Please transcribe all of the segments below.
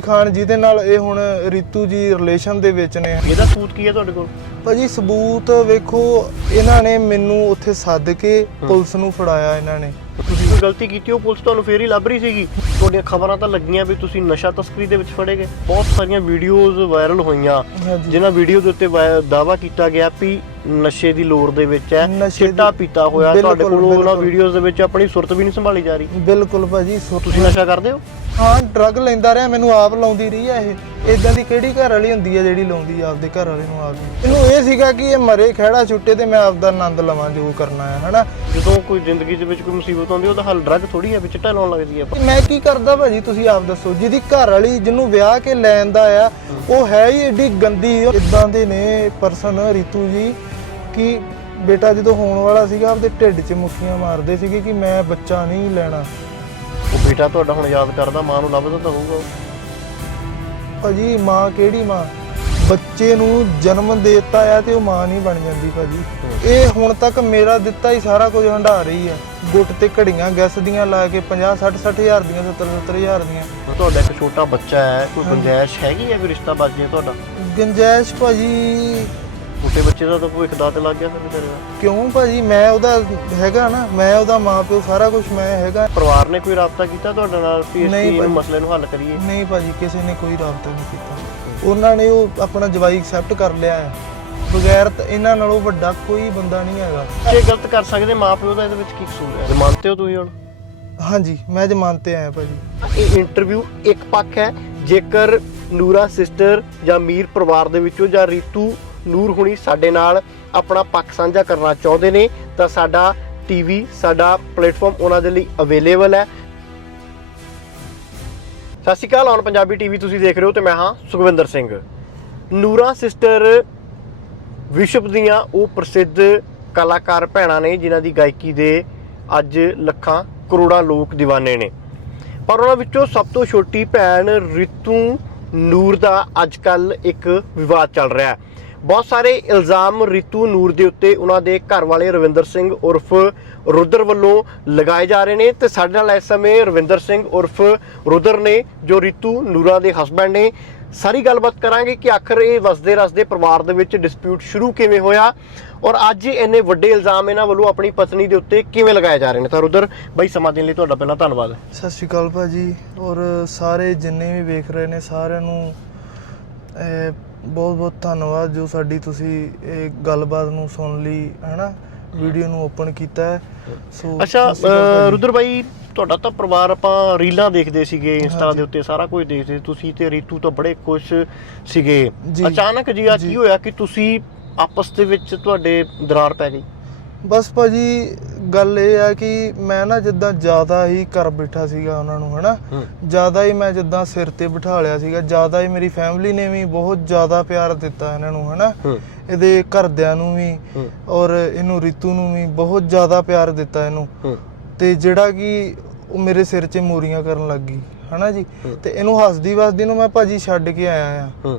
ਖਾਨ ਜੀ ਦੇ ਨਾਲ ਇਹ ਹੁਣ ਰੀਤੂ ਜੀ ਰਿਲੇਸ਼ਨ ਦੇ ਵਿੱਚ ਨੇ। ਇਹਦਾ ਸਬੂਤ ਕੀ ਹੈ ਤੁਹਾਡੇ ਕੋਲ? ਭਾਜੀ ਸਬੂਤ ਵੇਖੋ ਇਹਨਾਂ ਨੇ ਮੈਨੂੰ ਉੱਥੇ ਸੱਦ ਕੇ ਪੁਲਿਸ ਨੂੰ ਫੜਾਇਆ ਇਹਨਾਂ ਨੇ। ਤੁਸੀਂ ਕੋਈ ਗਲਤੀ ਕੀਤੀ ਉਹ ਪੁਲਿਸ ਤੁਹਾਨੂੰ ਫੇਰ ਹੀ ਲੱਭ ਰਹੀ ਸੀਗੀ। ਤੁਹਾਡੀਆਂ ਖਬਰਾਂ ਤਾਂ ਲੱਗੀਆਂ ਵੀ ਤੁਸੀਂ ਨਸ਼ਾ ਤਸਕਰੀ ਦੇ ਵਿੱਚ ਫੜੇ ਗਏ। ਬਹੁਤ ਸਾਰੀਆਂ ਵੀਡੀਓਜ਼ ਵਾਇਰਲ ਹੋਈਆਂ ਜਿਨ੍ਹਾਂ ਵੀਡੀਓ ਦੇ ਉੱਤੇ ਦਾਵਾ ਕੀਤਾ ਗਿਆ ਵੀ ਨਸ਼ੇ ਦੀ ਲੋੜ ਦੇ ਵਿੱਚ ਹੈ ਚਿੱਟਾ ਪੀਤਾ ਹੋਇਆ। ਤੁਹਾਡੇ ਕੋਲ ਉਹਨਾਂ। ਵੀਡੀਓਜ਼ ਦੇ ਵਿੱਚ ਆਪਣੀ ਸੁਰਤ ਵੀ ਨਹੀਂ ਸੰਭਾਲੀ ਜਾ ਰਹੀ। ਬਿਲਕੁਲ ਭਾਜੀ ਤੁਸੀਂ ਨਸ਼ਾ ਕਰਦੇ ਹੋ? ਹਾਂ ਡਰੱਗ ਲੈਂਦਾ ਰਿਹਾ ਮੈਨੂੰ ਆਪ ਲਾਉਂਦੀ ਰਹੀ ਆ ਇਹ। ਇਦਾਂ ਦੀ ਕਿਹੜੀ ਘਰ ਵਾਲੀ ਹੁੰਦੀ ਆ ਜਿਹੜੀ ਲਾਉਂਦੀ ਆ ਆਪਦੇ ਘਰ ਵਾਲੇ ਨੂੰ ਆਪ ਇਹਨੂੰ ਇਹ ਸੀਗਾ ਕਿ ਇਹ ਮਰੇ ਖਹਿੜਾ ਛੁੱਟੇ ਤੇ ਮੈਂ ਆਪਦਾ ਆਨੰਦ ਲਵਾਂ ਜੋ ਕਰਨਾ ਹੈ ਹਨਾ? ਜਦੋਂ ਕੋਈ ਜ਼ਿੰਦਗੀ ਦੇ ਵਿੱਚ ਕੋਈ ਮੁਸੀਬਤ ਆਉਂਦੀ ਉਹਦਾ ਹੱਲ ਡਰੱਗ ਥੋੜੀ ਹੈ ਵੀ ਚਿੱਟਾ ਲਾਉਣ ਲੱਗਦੀ ਤੇ ਮੈਂ ਕੀ ਕਰਦਾ ਭਾਜੀ ਤੁਸੀਂ ਆਪ ਦੱਸੋ। ਜਿਹਦੀ ਘਰ ਵਾਲੀ ਜਿਹਨੂੰ ਵਿਆਹ ਕੇ ਲੈਣ ਦਾ ਆ ਉਹ ਹੈ ਹੀ ਏਡੀ ਗੰਦੀ। ਇਦਾਂ ਦੇ ਨੇ ਪਰਸਨ ਰੀਤੂ ਜੀ ਕਿ ਬੇਟਾ ਜਦੋਂ ਹੋਣ ਵਾਲਾ ਸੀਗਾ ਆਪਦੇ ਢਿੱਡ 'ਚ ਮੁੱਕੀਆਂ ਮਾਰਦੇ ਸੀਗੇ ਕਿ ਮੈਂ ਬੱਚਾ ਨਹੀਂ ਲੈਣਾ। ਬੇਟਾ ਤੁਹਾਡਾ ਹੁਣ ਯਾਦ ਕਰਦਾ ਮਾਂ ਨੂੰ ਲੱਭਦਾ ਤਾਂ ਹੋਊਗਾ ਭਾਜੀ ਮਾਂ ਕਿਹੜੀ ਮਾਂ? ਬੱਚੇ ਨੂੰ ਜਨਮ ਦੇਤਾ ਆ ਤੇ ਉਹ ਮਾਂ ਨਹੀਂ ਬਣ ਜਾਂਦੀ ਭਾਜੀ। ਇਹ ਹੁਣ ਤੱਕ ਮੇਰਾ ਦਿੱਤਾ ਹੀ ਸਾਰਾ ਕੁਝ ਹੰਢਾ ਰਹੀ ਆ। ਗੁੱਟ ਤੇ ਘੜੀਆਂ ਗੈਸ ਦੀਆਂ ਲਾ ਕੇ 50 60 60 ਹਜ਼ਾਰ ਦੀਆਂ 70 70 ਹਜ਼ਾਰ ਦੀਆਂ। ਤੁਹਾਡਾ ਇੱਕ ਛੋਟਾ ਬੱਚਾ ਹੈ ਕੋਈ ਗੁੰਜਾਇਸ਼ ਹੈਗੀ ਹੈ ਵੀ ਰਿਸ਼ਤਾ ਬਚ ਤੁਹਾਡਾ? ਗੰਜੈਸ਼ ਭਾਜੀ ਛੋਟੇ ਬੱਚੇ ਦਾ ਤਾਂ ਭਵਿੱਖ ਦਾ ਤੇ ਲੱਗ ਗਿਆ ਫਿਰ ਤੇਰੇ ਦਾ ਕਿਉਂ ਭਾਜੀ? ਮੈਂ ਉਹਦਾ ਹੈਗਾ ਨਾ ਮੈਂ ਉਹਦਾ ਮਾਪਿਓ ਸਾਰਾ ਕੁਝ ਮੈਂ ਹੈਗਾ। ਪਰਿਵਾਰ ਨੇ ਕੋਈ ਰਾਬਤਾ ਕੀਤਾ ਤੁਹਾਡੇ ਨਾਲ ਵੀ ਇਸ ਨਹੀਂ ਚੀਜ਼ ਨੂੰ ਭਾਈ। ਮਸਲੇ ਨੂੰ ਹੱਲ ਕਰੀਏ? ਨਹੀਂ ਭਾਜੀ ਕਿਸੇ ਨੇ ਕੋਈ ਰਾਬਤਾ ਨਹੀਂ ਕੀਤਾ। ਉਹਨਾਂ ਨੇ ਉਹ ਆਪਣਾ ਜਵਾਈ ਐਕਸੈਪਟ ਕਰ ਲਿਆ ਹੈ। ਬਗੈਰ ਤਾਂ ਇਹਨਾਂ ਨਾਲੋਂ ਵੱਡਾ ਕੋਈ ਬੰਦਾ ਨਹੀਂ ਹੈਗਾ। ਜੇ ਗਲਤ ਕਰ ਸਕਦੇ ਮਾਪਿਓ ਦਾ ਇਹਦੇ ਵਿੱਚ ਕੀ ਕਸੂਰ ਹੈ? ਮੰਨਦੇ ਹੋ ਤੁਸੀਂ ਹੁਣ? ਹਾਂਜੀ ਮੈਂ ਜ਼ਮਾਨਤ ਤੇ ਆਇਆ ਭਾਜੀ। ਇਹ ਇੰਟਰਵਿਊ ਇੱਕ ਪੱਖ ਹੈ। ਜੇਕਰ ਨੂਰਾ ਸਿਸਟਰ ਜਾਂ ਮੀਰ ਪਰਿਵਾਰ ਦੇ ਵਿੱਚੋਂ ਜਾਂ ਰੀਤੂ ਨੂਰ ਹੁਣੀ ਸਾਡੇ ਨਾਲ ਆਪਣਾ ਪੱਖ ਸਾਂਝਾ ਕਰਨਾ ਚਾਹੁੰਦੇ ਨੇ, ਤਾਂ ਸਾਡਾ ਟੀਵੀ ਸਾਡਾ ਪਲੇਟਫਾਰਮ ਉਹਨਾਂ ਦੇ ਲਈ ਅਵੇਲੇਬਲ ਹੈ। ਸਤਿ ਸ਼੍ਰੀ ਅਕਾਲ ਔਨ ਪੰਜਾਬੀ ਟੀਵੀ ਤੁਸੀਂ ਦੇਖ ਰਹੇ ਹੋ ਤੇ ਮੈਂ ਹਾਂ ਸੁਖਵਿੰਦਰ ਸਿੰਘ। ਨੂਰਾ ਸਿਸਟਰ ਵਿਸ਼ਵ ਦੀਆਂ ਉਹ ਪ੍ਰਸਿੱਧ ਕਲਾਕਾਰ ਭੈਣਾਂ ਨੇ, ਜਿਨ੍ਹਾਂ ਦੀ ਗਾਇਕੀ ਦੇ ਅੱਜ ਲੱਖਾਂ ਕਰੋੜਾਂ ਲੋਕ دیਵਾਨੇ ਨੇ। ਪਰ ਉਹਨਾਂ ਵਿੱਚੋਂ ਸਭ ਤੋਂ ਛੋਟੀ ਭੈਣ ਰਿਤੂ ਨੂਰ ਦਾ ਅੱਜ ਕੱਲ ਇੱਕ ਵਿਵਾਦ ਚੱਲ ਰਿਹਾ ਹੈ। ਬਹੁਤ ਸਾਰੇ ਇਲਜ਼ਾਮ ਰਿਤੂ ਨੂਰ ਦੇ ਉੱਤੇ ਉਹਨਾਂ ਦੇ ਘਰ ਵਾਲੇ ਰਵਿੰਦਰ ਸਿੰਘ ਉਰਫ ਰੁਦਰ ਵੱਲੋਂ ਲਗਾਏ ਜਾ ਰਹੇ ਨੇ ਤੇ ਸਾਡੇ ਨਾਲ ਇਸ ਸਮੇਂ ਰਵਿੰਦਰ ਸਿੰਘ ਉਰਫ ਰੁਦਰ ਨੇ ਜੋ ਰਿਤੂ ਨੂਰਾ ਦੇ ਹਸਬੰਡ ਨੇ। ਸਾਰੀ ਗੱਲਬਾਤ ਕਰਾਂਗੇ ਕਿ ਆਖਰ ਇਹ ਵਸਦੇ ਰਸਦੇ ਪਰਿਵਾਰ ਦੇ ਵਿੱਚ ਡਿਸਪਿਊਟ ਸ਼ੁਰੂ ਕਿਵੇਂ ਹੋਇਆ ਔਰ ਅੱਜ ਇੰਨੇ ਵੱਡੇ ਇਲਜ਼ਾਮ ਇਹਨਾਂ ਵੱਲੋਂ ਆਪਣੀ ਪਤਨੀ ਦੇ ਉੱਤੇ ਕਿਵੇਂ ਲਗਾਏ ਜਾ ਰਹੇ ਨੇ। ਤਾਂ ਰੁਦਰ, ਬਈ, ਸਮਾਂ ਦੇਣ ਲਈ ਤੁਹਾਡਾ ਪਹਿਲਾਂ ਧੰਨਵਾਦ। ਸਤਿ ਸ਼੍ਰੀ ਅਕਾਲ ਭਾਜੀ। ਔਰ ਸਾਰੇ ਜਿੰਨੇ ਵੀ ਵੇਖ ਰਹੇ ਨੇ ਸਾਰਿਆਂ ਨੂੰ ਬਹੁਤ ਬਹੁਤ ਧੰਨਵਾਦ ਜੋ ਸਾਡੀ ਤੁਸੀਂ ਇਹ ਗੱਲਬਾਤ ਨੂੰ ਸੁਣ ਲਈ ਹਨਾ ਵੀਡੀਓ ਨੂੰ ਓਪਨ ਕੀਤਾ ਹੈ ਸੋ ਅੱਛਾ ਅਹ। ਰੁਦਰ ਬਾਈ ਤੁਹਾਡਾ ਤਾਂ ਪਰਿਵਾਰ ਆਪਾਂ ਰੀਲਾਂ ਦੇਖਦੇ ਸੀਗੇ ਇੰਸਟਾ। ਦੇ ਉੱਤੇ ਸਾਰਾ ਕੁਝ ਦੇਖਦੇ ਸੀ। ਤੁਸੀਂ ਤੇ ਰੀਤੂ ਤਾਂ ਬੜੇ ਖੁਸ਼ ਸੀਗੇ ਜੀ। ਅਚਾਨਕ ਜੀ ਆ ਜੀ। ਕੀ ਹੋਇਆ ਕਿ ਤੁਸੀਂ ਆਪਸ ਦੇ ਵਿੱਚ ਤੁਹਾਡੇ ਦਰਾਰ ਪੈ ਗਈ ਬਸ ਭਾਜੀ ਗੱਲ ਇਹ ਆ ਕਿ ਮੈਂ ਨਾ ਜਿੱਦਾਂ ਜ਼ਿਆਦਾ ਹੀ ਕਰ ਬੈਠਾ ਸੀਗਾ ਉਹਨਾਂ ਨੂੰ ਹਨਾ। ਜ਼ਿਆਦਾ ਹੀ ਮੈਂ ਜਿੱਦਾਂ ਸਿਰ ਤੇ ਬਿਠਾ ਲਿਆ ਸੀਗਾ ਜ਼ਿਆਦਾ ਹੀ ਮੇਰੀ ਫੈਮਿਲੀ ਨੇ ਵੀ ਬਹੁਤ ਜ਼ਿਆਦਾ ਪਿਆਰ ਦਿੱਤਾ ਇਹਨਾਂ ਨੂੰ ਹਨਾ? ਇਹਦੇ ਘਰਦਿਆਂ ਨੂੰ ਵੀ ਔਰ ਇਹਨੂੰ ਰੀਤੂ ਨੂੰ ਵੀ ਬਹੁਤ ਜ਼ਿਆਦਾ ਪਿਆਰ ਦਿੱਤਾ ਇਹਨੂੰ। ਤੇ ਜਿਹੜਾ ਕਿ ਉਹ ਮੇਰੇ ਸਿਰ 'ਚ ਮੂਰੀਆਂ ਕਰਨ ਲੱਗ ਗਈ ਹਨਾ ਜੀ। ਤੇ ਇਹਨੂੰ ਹੱਸਦੀ ਵਸਦੀ ਨੂੰ ਮੈਂ ਭਾਜੀ ਛੱਡ ਕੇ ਆਇਆ ਆ।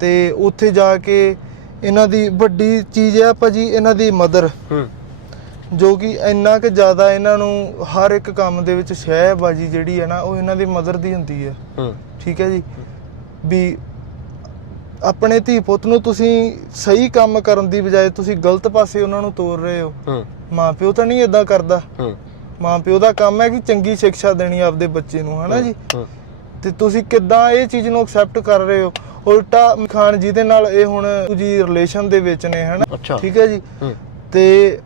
ਤੇ ਉੱਥੇ ਜਾ ਕੇ ਇਹਨਾਂ ਦੀ ਵੱਡੀ ਚੀਜ਼ ਆ ਭਾਜੀ ਇਹਨਾਂ ਦੀ ਮਦਰ। ਜੋ ਕਿ ਇੰਨਾ ਕਿ ਜ਼ਿਆਦਾ ਇਹਨਾਂ ਨੂੰ ਹਰ ਇੱਕ ਕੰਮ ਦੇ ਵਿੱਚ ਸ਼ਹਿਬਾਜੀ ਜਿਹੜੀ ਹੈ ਨਾ ਉਹ ਇਹਨਾਂ ਦੀ ਮਦਰ ਦੀ ਹੁੰਦੀ ਹੈ। ਹੂੰ। ਠੀਕ ਹੈ ਜੀ? ਵੀ ਆਪਣੇ ਧੀ ਪੁੱਤ ਨੂੰ ਤੁਸੀਂ ਸਹੀ ਕੰਮ ਕਰਨ ਦੀ ਬਜਾਏ ਤੁਸੀਂ ਗਲਤ ਪਾਸੇ ਉਹਨਾਂ ਨੂੰ ਤੋਰ ਰਹੇ ਹੋ। ਹੂੰ। ਮਾਂ ਪਿਓ ਤਾਂ ਨਹੀਂ ਇਦਾਂ ਕਰਦਾ। ਹੂੰ। ਮਾਂ ਪਿਓ ਦਾ ਕੰਮ ਹੈ ਕਿ ਚੰਗੀ ਸਿੱਖਿਆ ਦੇਣੀ ਆਪਦੇ ਬੱਚੇ ਨੂੰ ਹਨਾ ਜੀ? ਹੂੰ। ਤੇ ਤੁਸੀਂ ਕਿੱਦਾਂ ਇਹ ਚੀਜ਼ ਨੂੰ ਐਕਸੈਪਟ ਕਰ ਰਹੇ ਹੋ? ਉਲਟਾ ਖਾਨ ਜੀ ਦੇ ਨਾਲ ਇਹ ਹੁਣ ਜੀ ਰਿਲੇਸ਼ਨ ਦੇ ਵਿੱਚ ਨੇ ਹਨਾ? ਅੱਛਾ। ਠੀਕ ਹੈ ਜੀ? ਤੇ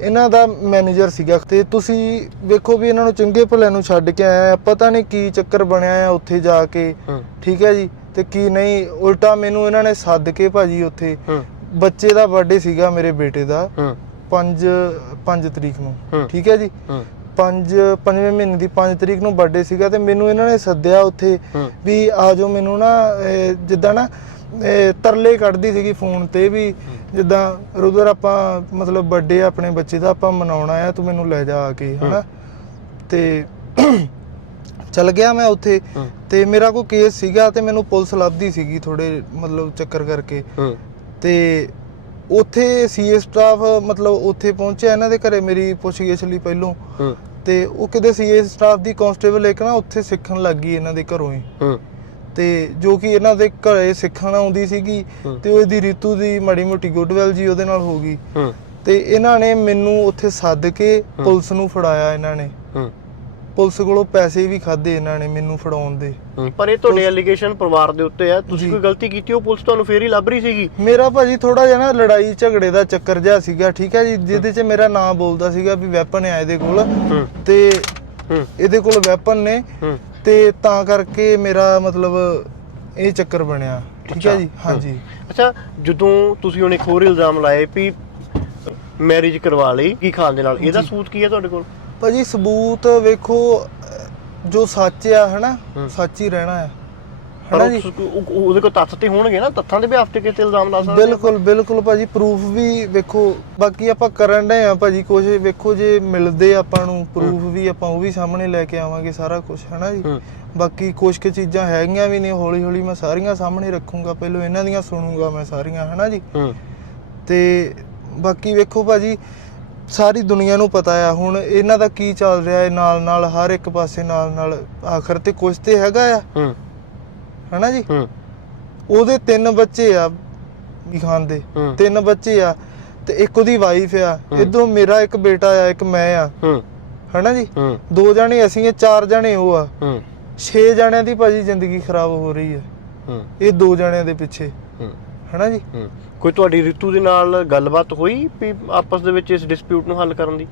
ਇਹਨਾਂ ਦਾ ਮੈਨੇਜਰ ਸੀਗਾ ਤੇ ਤੁਸੀਂ ਵੇਖੋ ਵੀ ਇਹਨਾਂ ਨੂੰ ਚੰਗੇ ਭਲੇ ਨੂੰ ਛੱਡ ਕੇ ਆਇਆ ਆ। ਪਤਾ ਨਹੀਂ ਕੀ ਚੱਕਰ ਬਣਿਆ ਆ ਉੱਥੇ ਜਾ ਕੇ। ਠੀਕ ਹੈ ਜੀ? ਤੇ ਕੀ ਨਹੀਂ ਉਲਟਾ ਮੈਨੂੰ ਇਹਨਾਂ ਨੇ ਸੱਦ ਕੇ ਭਾਜੀ ਉੱਥੇ। ਬੱਚੇ ਦਾ ਬਰਥਡੇ ਸੀਗਾ ਮੇਰੇ ਬੇਟੇ ਦਾ। ਹੂੰ। 5 5 ਤਰੀਕ ਨੂੰ। ਠੀਕ ਹੈ ਜੀ? ਹੂੰ। 5 ਪੰਜਵੇਂ ਮਹੀਨੇ ਦੀ 5 ਤਰੀਕ ਨੂੰ ਬਰਥਡੇ ਸੀਗਾ ਤੇ ਮੈਨੂੰ ਇਹਨਾਂ ਨੇ ਸੱਦਿਆ ਉੱਥੇ ਵੀ ਆ ਜਾਓ ਮੈਨੂੰ ਨਾ ਜਿੱਦਾਂ ਨਾ ਤਰਲੇ ਕੱਢਦੀ ਸੀਗੀ ਫੋਨ ਤੇ ਵੀ ਜਿੱਦਾਂ ਰੁਦਰ ਆਪਾਂ ਮਤਲਬ ਬਰਥਡੇ ਆਪਣੇ ਬੱਚੇ ਦਾ ਆਪਾਂ ਮਨਾਉਣਾ ਆ ਤੂੰ ਮੈਨੂੰ ਲੈ ਜਾ ਆ ਕੇ ਹਨਾ? ਤੇ ਚਲ ਗਿਆ ਮੈਂ ਉੱਥੇ ਤੇ ਮੇਰਾ ਕੋਈ ਕੇਸ ਸੀਗਾ ਤੇ ਮੈਨੂੰ ਪੁਲਿਸ ਲੱਭਦੀ ਸੀਗੀ ਥੋੜੇ ਮਤਲਬ ਚੱਕਰ ਕਰਕੇ। ਤੇ ਉੱਥੇ ਸੀਏ ਸਟਾਫ ਮਤਲਬ ਉੱਥੇ ਪਹੁੰਚਿਆ ਇਹਨਾਂ ਦੇ ਘਰੇ ਮੇਰੀ ਪੁੱਛਗਿੱਛ ਲਈ ਪਹਿਲੋਂ। ਤੇ ਉਹ ਕਿਤੇ ਸੀਏ ਸਟਾਫ ਦੀ ਕਾਂਸਟੇਬਲ ਇੱਕ ਨਾ ਉੱਥੇ ਸਿੱਖਣ ਲੱਗ ਗਈ ਇਹਨਾਂ ਦੇ ਘਰੋਂ ਹੀ। ਹੂੰ। ਤੇ ਜੋ ਕਿ ਇਹਨਾਂ ਦੇ ਘਰੇ ਸਿੱਖਣ ਆਉਂਦੀ ਸੀਗੀ। ਤੇ ਉਹਦੀ ਰੀਤੂ ਦੀ ਮਾੜੀ ਮੋਟੀ ਗੁੱਡਵੈਲ ਜੀ ਉਹਦੇ ਨਾਲ ਹੋ ਗਈ। ਤੇ ਇਹਨਾਂ ਨੇ ਮੈਨੂੰ ਉੱਥੇ ਸੱਦ ਕੇ ਪੁਲਿਸ ਨੂੰ ਫੜਾਇਆ ਇਹਨਾਂ ਨੇ। ਪੁਲਿਸ ਕੋਲੋਂ ਪੈਸੇ ਵੀ ਖਾਦੇ ਇਹਨਾਂ ਨੇ ਮੈਨੂੰ ਫੜਾਉਣ ਦੇ। ਪਰ ਇਹ ਤੁਹਾਡੇ ਐਲੀਗੇਸ਼ਨ ਪਰਿਵਾਰ ਦੇ ਉੱਤੇ ਆ। ਤੁਸੀਂ। ਕੋਈ ਗਲਤੀ ਕੀਤੀ ਉਹ ਪੁਲਿਸ ਤੁਹਾਨੂੰ ਫੇਰ ਹੀ ਲੱਭ ਰਹੀ ਸੀਗੀ? ਮੇਰਾ ਭਾਜੀ ਥੋੜਾ ਜਿਹਾ ਨਾ ਲੜਾਈ ਝਗੜੇ ਦਾ ਚੱਕਰ ਜਿਹਾ ਸੀਗਾ ਠੀਕ ਹੈ ਜੀ? ਜਿਹਦੇ 'ਚ ਮੇਰਾ ਨਾਮ ਬੋਲਦਾ ਸੀਗਾ ਵੀ ਵੈਪਨ ਹੈ ਇਹਦੇ ਕੋਲ। ਤੇ ਇਹਦੇ ਕੋਲ ਵੈਪਨ ਨੇ। ਤੇ ਤਾਂ ਕਰਕੇ ਮੇਰਾ ਮਤਲਬ ਇਹ ਚੱਕਰ ਬਣਿਆ। ਠੀਕ ਹੈ ਜੀ? ਹਾਂਜੀ। ਅੱਛਾ ਜਦੋਂ ਤੁਸੀਂ ਹੁਣ ਇੱਕ ਹੋਰ ਇਲਜ਼ਾਮ ਲਾਏ ਵੀ ਮੈਰਿਜ ਕਰਵਾ ਲਈ ਕੀ ਖਾਨ ਦੇ ਨਾਲ? ਇਹਦਾ ਸਬੂਤ ਕੀ ਹੈ ਤੁਹਾਡੇ ਕੋਲ? ਭਾਜੀ ਸਬੂਤ ਵੇਖੋ ਜੋ ਸੱਚ ਆ ਹਨਾ? ਹੂੰ। ਸੱਚ ਹੀ ਰਹਿਣਾ ਆ। ਪਰ ਹਨਾ ਜੀ? ਉਸ- ਉਹ- ਉਹ- ਉਹਦੇ ਕੋਲ ਤੱਥ ਤੇ ਹੋਣਗੇ ਨਾ ਤੱਥਾਂ ਦੇ ਬਿਹਾਫ ਤੇ ਕਿਤੇ ਇਲਜ਼ਾਮ ਲਾ ਸਕਦੇ ਬਿਲਕੁਲ ਬਿਲਕੁਲ ਭਾਜੀ ਪ੍ਰੂਫ ਵੀ ਵੇਖੋ ਬਾਕੀ ਆਪਾਂ ਕਰਨ ਡਏ ਆ ਭਾਜੀ ਕੁਝ ਵੇਖੋ ਜੇ ਮਿਲਦੇ ਆਪਾਂ ਨੂੰ ਪ੍ਰੂਫ ਵੀ ਆਪਾਂ ਉਹ ਵੀ ਸਾਹਮਣੇ ਲੈ ਕੇ ਆਵਾਂਗੇ ਸਾਰਾ ਕੁਝ ਹਨਾ ਜੀ? ਹੂੰ। ਬਾਕੀ ਕੁਝ ਕੁ ਚੀਜ਼ਾਂ ਹੈਗੀਆਂ ਵੀ ਨੇ ਹੌਲੀ ਹੌਲੀ ਮੈਂ ਸਾਰੀਆਂ ਸਾਹਮਣੇ ਰੱਖੂੰਗਾ ਪਹਿਲਾਂ ਇਹਨਾਂ ਦੀਆਂ ਸੁਣੂੰਗਾ ਮੈਂ ਸਾਰੀਆਂ ਹਨਾ ਜੀ? ਹੂੰ। ਤੇ ਬਾਕੀ ਵੇਖੋ ਭਾਜੀ ਸਾਰੀ ਦੁਨੀਆ ਨੂੰ ਪਤਾ ਆ ਹੁਣ ਇਹਨਾਂ ਦਾ ਕੀ ਚੱਲ ਰਿਹਾ ਹੈ ਨਾਲ ਨਾਲ ਹਰ ਇੱਕ ਪਾਸੇ ਨਾਲ ਨਾਲ ਆਖਰ ਤੇ ਕੁਝ ਤੇ ਹੈਗਾ ਆ? ਹੂੰ। ਹਨਾ ਜੀ? ਹੂੰ। ਉਹਦੇ ਤਿੰਨ ਬੱਚੇ ਆ ਵੀ ਖਾਨ ਦੇ। ਹੂੰ। ਤਿੰਨ ਬੱਚੇ ਆ ਤੇ ਇੱਕ ਉਹਦੀ ਵਾਈਫ ਆ। ਇਦੋਂ ਮੇਰਾ ਇੱਕ ਬੇਟਾ ਆ ਇੱਕ ਮੈਂ ਆ। ਹੂੰ। ਹਨਾ ਜੀ? ਹੂੰ। ਦੋ ਜਣੇ ਅਸੀਂ ਆ ਚਾਰ ਜਣੇ ਉਹ ਆ। ਹੂੰ। ਛੇ ਜਣਿਆਂ ਦੀ ਭਾਜੀ ਜ਼ਿੰਦਗੀ ਖਰਾਬ ਹੋ ਰਹੀ ਹੈ ਹੂੰ। ਇਹ ਦੋ ਜਣਿਆਂ ਦੇ ਪਿੱਛੇ। ਹੂੰ। ਹਨਾ ਜੀ? ਹੂੰ। ਕੋਈ ਤੁਹਾਡੀ ਰਿਤੂ ਦੇ ਨਾਲ ਗੱਲਬਾਤ ਹੋਈ ਵੀ ਆਪਸ ਦੇ ਵਿੱਚ ਇਸ ਡਿਸਪਿਊਟ ਨੂੰ ਹੱਲ ਕਰਨ ਦੀ?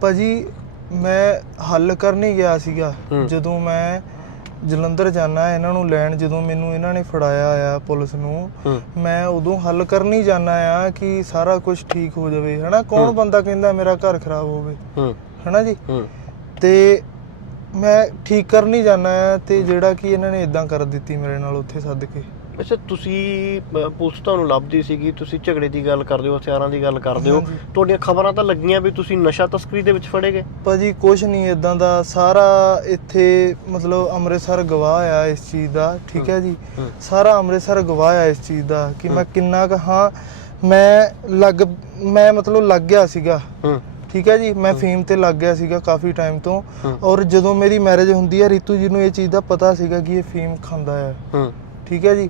ਭਾਜੀ ਮੈਂ ਹੱਲ ਕਰਨ ਹੀ ਗਿਆ ਸੀਗਾ। ਹੂੰ। ਜਦੋਂ ਮੈਂ ਜਲੰਧਰ ਜਾਣਾ ਇਹਨਾਂ ਨੂੰ ਲੈਣ ਜਦੋਂ ਮੈਨੂੰ ਇਹਨਾਂ ਨੇ ਫੜਾਇਆ ਆ ਪੁਲਿਸ ਨੂੰ ਮੈਂ ਉਦੋਂ ਹੱਲ ਕਰਨ ਹੀ ਜਾਣਾ ਆ ਕਿ ਸਾਰਾ ਕੁਝ ਠੀਕ ਹੋ ਜਾਵੇ ਹਨਾ? ਕੌਣ। ਬੰਦਾ ਕਹਿੰਦਾ ਮੇਰਾ ਘਰ ਖਰਾਬ ਹੋਵੇ? ਹਨਾ ਜੀ? ਤੇ ਮੈਂ ਠੀਕ ਕਰਨ ਹੀ ਜਾਣਾ ਆ ਤੇ ਜਿਹੜਾ ਕਿ ਇਹਨਾਂ ਨੇ ਇਦਾਂ ਕਰ ਦਿੱਤੀ ਮੇਰੇ ਨਾਲ ਉੱਥੇ ਸੱਦ ਕੇ। ਅੱਛਾ ਤੁਸੀਂ ਪੁਲਿਸ ਤੁਹਾਨੂੰ ਲੱਭਦੀ ਸੀਗੀ ਤੁਸੀਂ ਝਗੜੇ ਦੀ ਗੱਲ ਕਰਦੇ ਹੋ ਹਥਿਆਰਾਂ ਦੀ ਗੱਲ ਕਰਦੇ ਹੋ। ਹਾਂਜੀ। ਤੁਹਾਡੀਆਂ ਖਬਰਾਂ ਤਾਂ ਲੱਗੀਆਂ ਵੀ ਤੁਸੀਂ ਨਸ਼ਾ ਤਸਕਰੀ ਦੇ ਵਿੱਚ ਫੜੇ ਗਏ? ਭਾਜੀ ਕੁਝ ਨਹੀਂ ਇਦਾਂ ਦਾ ਸਾਰਾ ਇੱਥੇ ਮਤਲਬ ਅੰਮ੍ਰਿਤਸਰ ਗਵਾਹ ਆ ਇਸ ਚੀਜ਼ ਦਾ ਠੀਕ ਹੈ। ਜੀ? ਹੂੰ। ਸਾਰਾ ਅੰਮ੍ਰਿਤਸਰ ਗਵਾਹ ਆ ਇਸ ਚੀਜ਼ ਦਾ ਕਿ ਮੈਂ ਕਿੰਨਾ ਕੁ ਹਾਂ ਮੈਂ ਲੱਗ ਮੈਂ ਮਤਲਬ ਲੱਗ ਗਿਆ ਸੀਗਾ। ਹੂੰ। ਠੀਕ ਹੈ ਜੀ? ਮੈਂ ਫੇਮ ਤੇ ਲੱਗ ਗਿਆ ਸੀਗਾ ਕਾਫੀ ਟਾਈਮ ਤੋਂ। ਹੂੰ। ਔਰ ਜਦੋਂ ਮੇਰੀ ਮੈਰਿਜ ਹੁੰਦੀ ਹੈ ਰੀਤੂ ਜੀ ਨੂੰ ਇਹ ਚੀਜ਼ ਦਾ ਪਤਾ ਸੀਗਾ ਕਿ ਇਹ ਫੇਮ ਖਾਂਦਾ ਹੈ ਹੂੰ। ਠੀਕ ਹੈ ਜੀ?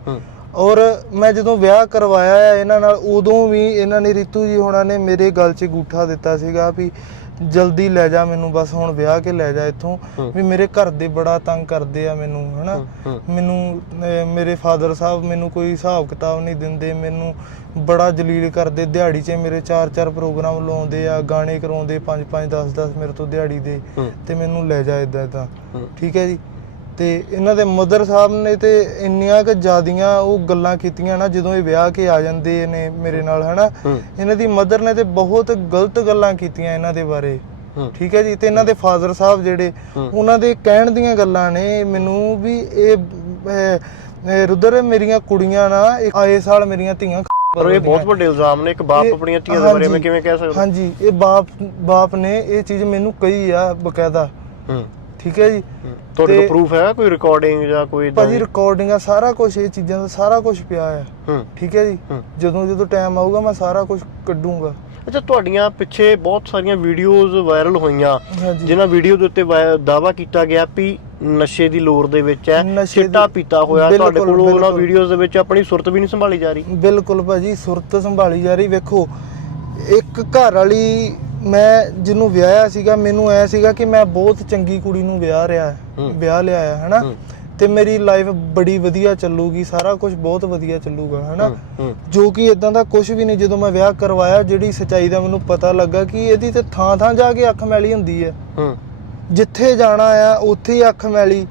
ਔਰ ਮੈਂ ਜਦੋਂ ਵਿਆਹ ਕਰਵਾਇਆ ਹੈ ਇਹਨਾਂ ਨਾਲ ਉਦੋਂ ਵੀ ਇਹਨਾਂ ਨੇ ਰੀਤੂ ਜੀ ਹੋਣਾ ਨੇ ਮੇਰੇ ਗਲ 'ਚ ਗੂਠਾ ਦਿੱਤਾ ਸੀਗਾ ਵੀ ਜਲਦੀ ਲੈ ਜਾ ਮੈਨੂੰ ਬਸ ਹੁਣ ਵਿਆਹ ਕੇ ਲੈ ਜਾ ਇੱਥੋਂ। ਵੀ ਮੇਰੇ ਘਰ ਦੇ ਬੜਾ ਤੰਗ ਕਰਦੇ ਆ ਮੈਨੂੰ ਹਨਾ। ਮੈਨੂੰ ਮੇਰੇ ਫਾਦਰ ਸਾਹਿਬ ਮੈਨੂੰ ਕੋਈ ਹਿਸਾਬ ਕਿਤਾਬ ਨਹੀਂ ਦਿੰਦੇ ਮੈਨੂੰ ਬੜਾ ਜਲੀਲ ਕਰਦੇ ਦਿਹਾੜੀ 'ਚ ਮੇਰੇ 4-4 ਪ੍ਰੋਗਰਾਮ ਲਾਉਂਦੇ ਆ ਗਾਣੇ ਕਰਾਉਂਦੇ 5-5 10-10 ਮੇਰੇ ਤੋਂ ਦਿਹਾੜੀ ਦੇ ਤੇ ਮੈਨੂੰ ਲੈ ਜਾ ਇਦਾਂ ਇਦਾਂ ਠੀਕ ਹੈ ਜੀ? ਤੇ ਇਹਨਾਂ ਦੇ ਮਦਰ ਸਾਹਿਬ ਨੇ ਤੇ ਇੰਨੀਆਂ ਕੁ ਜ਼ਿਆਦੀਆਂ ਉਹ ਗੱਲਾਂ ਕੀਤੀਆਂ ਨਾ ਜਦੋਂ ਇਹ ਵਿਆਹ ਕੇ ਆ ਜਾਂਦੇ ਨੇ ਮੇਰੇ ਨਾਲ ਹਨਾ? ਇਹਨਾਂ ਦੀ ਮਦਰ ਨੇ ਤੇ ਬਹੁਤ ਗਲਤ ਗੱਲਾਂ ਕੀਤੀਆਂ ਇਹਨਾਂ ਦੇ ਬਾਰੇ। ਠੀਕ ਹੈ ਜੀ? ਤੇ ਇਹਨਾਂ ਦੇ ਫਾਦਰ ਸਾਹਿਬ ਜਿਹੜੇ। ਉਹਨਾਂ ਦੇ ਕਹਿਣ ਦੀਆਂ ਗੱਲਾਂ ਨੇ ਮੈਨੂੰ ਵੀ ਇਹ ਰੁਦਰ ਮੇਰੀਆਂ ਕੁੜੀਆਂ ਨਾ ਆਏ ਸਾਲ ਮੇਰੀਆਂ ਧੀਆਂ ਪਰ ਇਹ ਬਹੁਤ ਵੱਡੇ ਇਲਜ਼ਾਮ ਨੇ ਇੱਕ ਬਾਪ ਆਪਣੀਆਂ ਧੀਆਂ ਦੇ ਬਾਰੇ ਮੈਂ ਕਿਵੇਂ ਕਹਿ ਸਕਦਾ? ਹਾਂਜੀ ਇਹ ਬਾਪ ਬਾਪ ਨੇ ਇਹ ਚੀਜ਼ ਮੈਨੂੰ ਕਹੀ ਆ ਬਕਾਇਦਾ। ਹੂੰ। ਠੀਕ ਹੈ ਜੀ। ਤੁਹਾਡੇ ਕੋਲ ਪ੍ਰੂਫ ਹੈ ਕੋਈ ਰਿਕਾਰਡਿੰਗ ਜਾਂ ਕੋਈ ਭਾਜੀ? ਰਿਕਾਰਡਿੰਗਾਂ ਸਾਰਾ ਕੁਝ ਇਹ ਚੀਜ਼ਾਂ ਦਾ ਸਾਰਾ ਕੁਝ ਪਿਆ ਆ। ਹੂੰ। ਠੀਕ ਹੈ ਜੀ? ਜਦੋਂ ਜਦੋਂ ਟਾਈਮ ਆਊਗਾ ਮੈਂ ਸਾਰਾ ਕੁਝ ਕੱਢੂੰਗਾ। ਅੱਛਾ ਤੁਹਾਡੀਆਂ ਪਿੱਛੇ ਬਹੁਤ ਸਾਰੀਆਂ ਵੀਡੀਓਜ਼ ਵਾਇਰਲ ਹੋਈਆਂ ਜਿਨ੍ਹਾਂ ਵੀਡੀਓ ਦੇ ਉੱਤੇ ਦਾਵਾ ਕੀਤਾ ਗਿਆ ਵੀ ਨਸ਼ੇ ਦੀ ਲੋਰ ਦੇ ਵਿੱਚ ਹੈ ਚਿੱਟਾ ਪੀਤਾ ਹੋਇਆ ਤੁਹਾਡੇ ਕੋਲ ਉਹਨਾਂ। ਵੀਡੀਓਜ਼ ਦੇ ਵਿੱਚ ਆਪਣੀ ਸੁਰਤ ਵੀ ਨਹੀਂ ਸੰਭਾਲੀ ਜਾ ਰਹੀ? ਬਿਲਕੁਲ ਭਾਜੀ ਸੁਰਤ ਸੰਭਾਲੀ ਜਾ ਰਹੀ ਵੇਖੋ ਇੱਕ ਘਰ ਵਾਲੀ ਮੈਂ ਜਿਹਨੂੰ ਵਿਆਹਿਆ ਸੀਗਾ ਮੈਨੂੰ ਐ ਸੀਗਾ ਕਿ ਮੈਂ ਬਹੁਤ ਚੰਗੀ ਕੁੜੀ ਨੂੰ ਵਿਆਹ ਰਿਹਾ ਹੂੰ। ਵਿਆਹ ਲਿਆ ਹੈ ਹਨਾ। ਤੇ ਮੇਰੀ ਲਾਈਫ ਬੜੀ ਵਧੀਆ ਚੱਲੂਗੀ ਸਾਰਾ ਕੁਝ ਬਹੁਤ ਵਧੀਆ ਚੱਲੂਗਾ ਹਨਾ? ਜੋ ਕਿ ਇਦਾਂ ਦਾ ਕੁਝ ਵੀ ਨਹੀਂ ਜਦੋਂ ਮੈਂ ਵਿਆਹ ਕਰਵਾਇਆ ਜਿਹੜੀ ਸਚਾਈ ਦਾ ਮੈਨੂੰ ਪਤਾ ਲੱਗਾ ਕਿ ਇਹਦੀ ਤੇ ਥਾਂ ਥਾਂ ਜਾ ਕੇ ਅੱਖ ਮੈਲੀ ਹੁੰਦੀ ਹੈ। ਜਿੱਥੇ ਜਾਣਾ ਆ ਉੱਥੇ ਹੀ ਅੱਖ ਮੈਲੀ।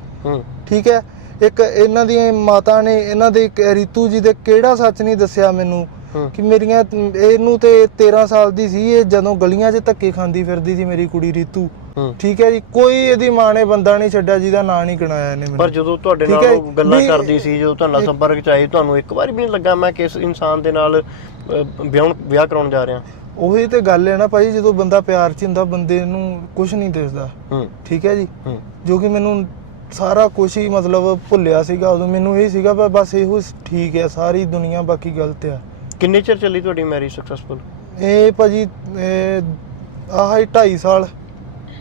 ਠੀਕ ਹੈ? ਇੱਕ ਇਹਨਾਂ ਦੀਆਂ ਮਾਤਾ ਨੇ ਇਹਨਾਂ ਦੇ ਰੀਤੂ ਜੀ ਦੇ ਕਿਹੜਾ ਸੱਚ ਨਹੀਂ ਦੱਸਿਆ ਮੈਨੂੰ? ਕਿ ਮੇਰੀਆਂ ਇਹਨੂੰ ਤੇ 13 ਸਾਲ ਦੀ ਸੀ ਇਹ ਜਦੋਂ ਗਲੀਆਂ 'ਚ ਧੱਕੇ ਖਾਂਦੀ ਫਿਰਦੀ ਸੀ ਮੇਰੀ ਕੁੜੀ ਰੀਤੂ। ਠੀਕ ਹੈ ਜੀ? ਕੋਈ ਇਹਦੀ ਮਾਂ ਨੇ ਬੰਦਾ ਨਹੀਂ ਛੱਡਿਆ ਜਿਹਦਾ ਨਾਂ ਨਹੀਂ ਗਿਣਾਇਆ ਇਹਨੇ ਪਰ ਮੈਨੂੰ ਜਦੋਂ ਤੁਹਾਡੇ ਨਾਲ ਉਹ ਗੱਲਾਂ ਕਰਦੀ ਸੀ ਜਦੋਂ ਤੁਹਾਡੇ ਸੰਪਰਕ ਚ ਆਈ ਤੁਹਾਨੂੰ ਇੱਕ ਵਾਰ ਵੀ ਨਹੀਂ ਲੱਗਾ ਮੈਂ ਕਿਸ ਇਨਸਾਨ ਦੇ ਨਾਲ ਵਿਆਹ ਵਿਆਹ ਕਰਾਉਣ ਜਾ ਰਿਹਾ। ਉਹੀ ਤੇ ਗੱਲ ਹੈ ਨਾ ਭਾਈ ਜਦੋਂ ਬੰਦਾ ਪਿਆਰ 'ਚ ਹੁੰਦਾ ਬੰਦੇ ਨੂੰ ਕੁਝ ਨਹੀਂ ਦਿਸਦਾ। ਠੀਕ ਹੈ ਜੀ? ਜੋ ਕਿ ਮੈਨੂੰ ਸਾਰਾ ਕੁਝ ਹੀ ਮਤਲਬ ਭੁੱਲਿਆ ਸੀਗਾ ਉਦੋਂ ਮੈਨੂੰ ਇਹ ਸੀਗਾ ਬਸ ਇਹੋ ਠੀਕ ਹੈ ਸਾਰੀ ਦੁਨੀਆ ਬਾਕੀ ਗਲਤ ਆ। ਕਿੰਨੇ ਚਿਰ ਚੱਲੀ ਤੁਹਾਡੀ ਮੈਰਿਜ ਸਕਸੈਸਫੁਲ ਇਹ ਭਾਜੀ ਇਹ ਆਹ ਹੀ 2.5 ਸਾਲ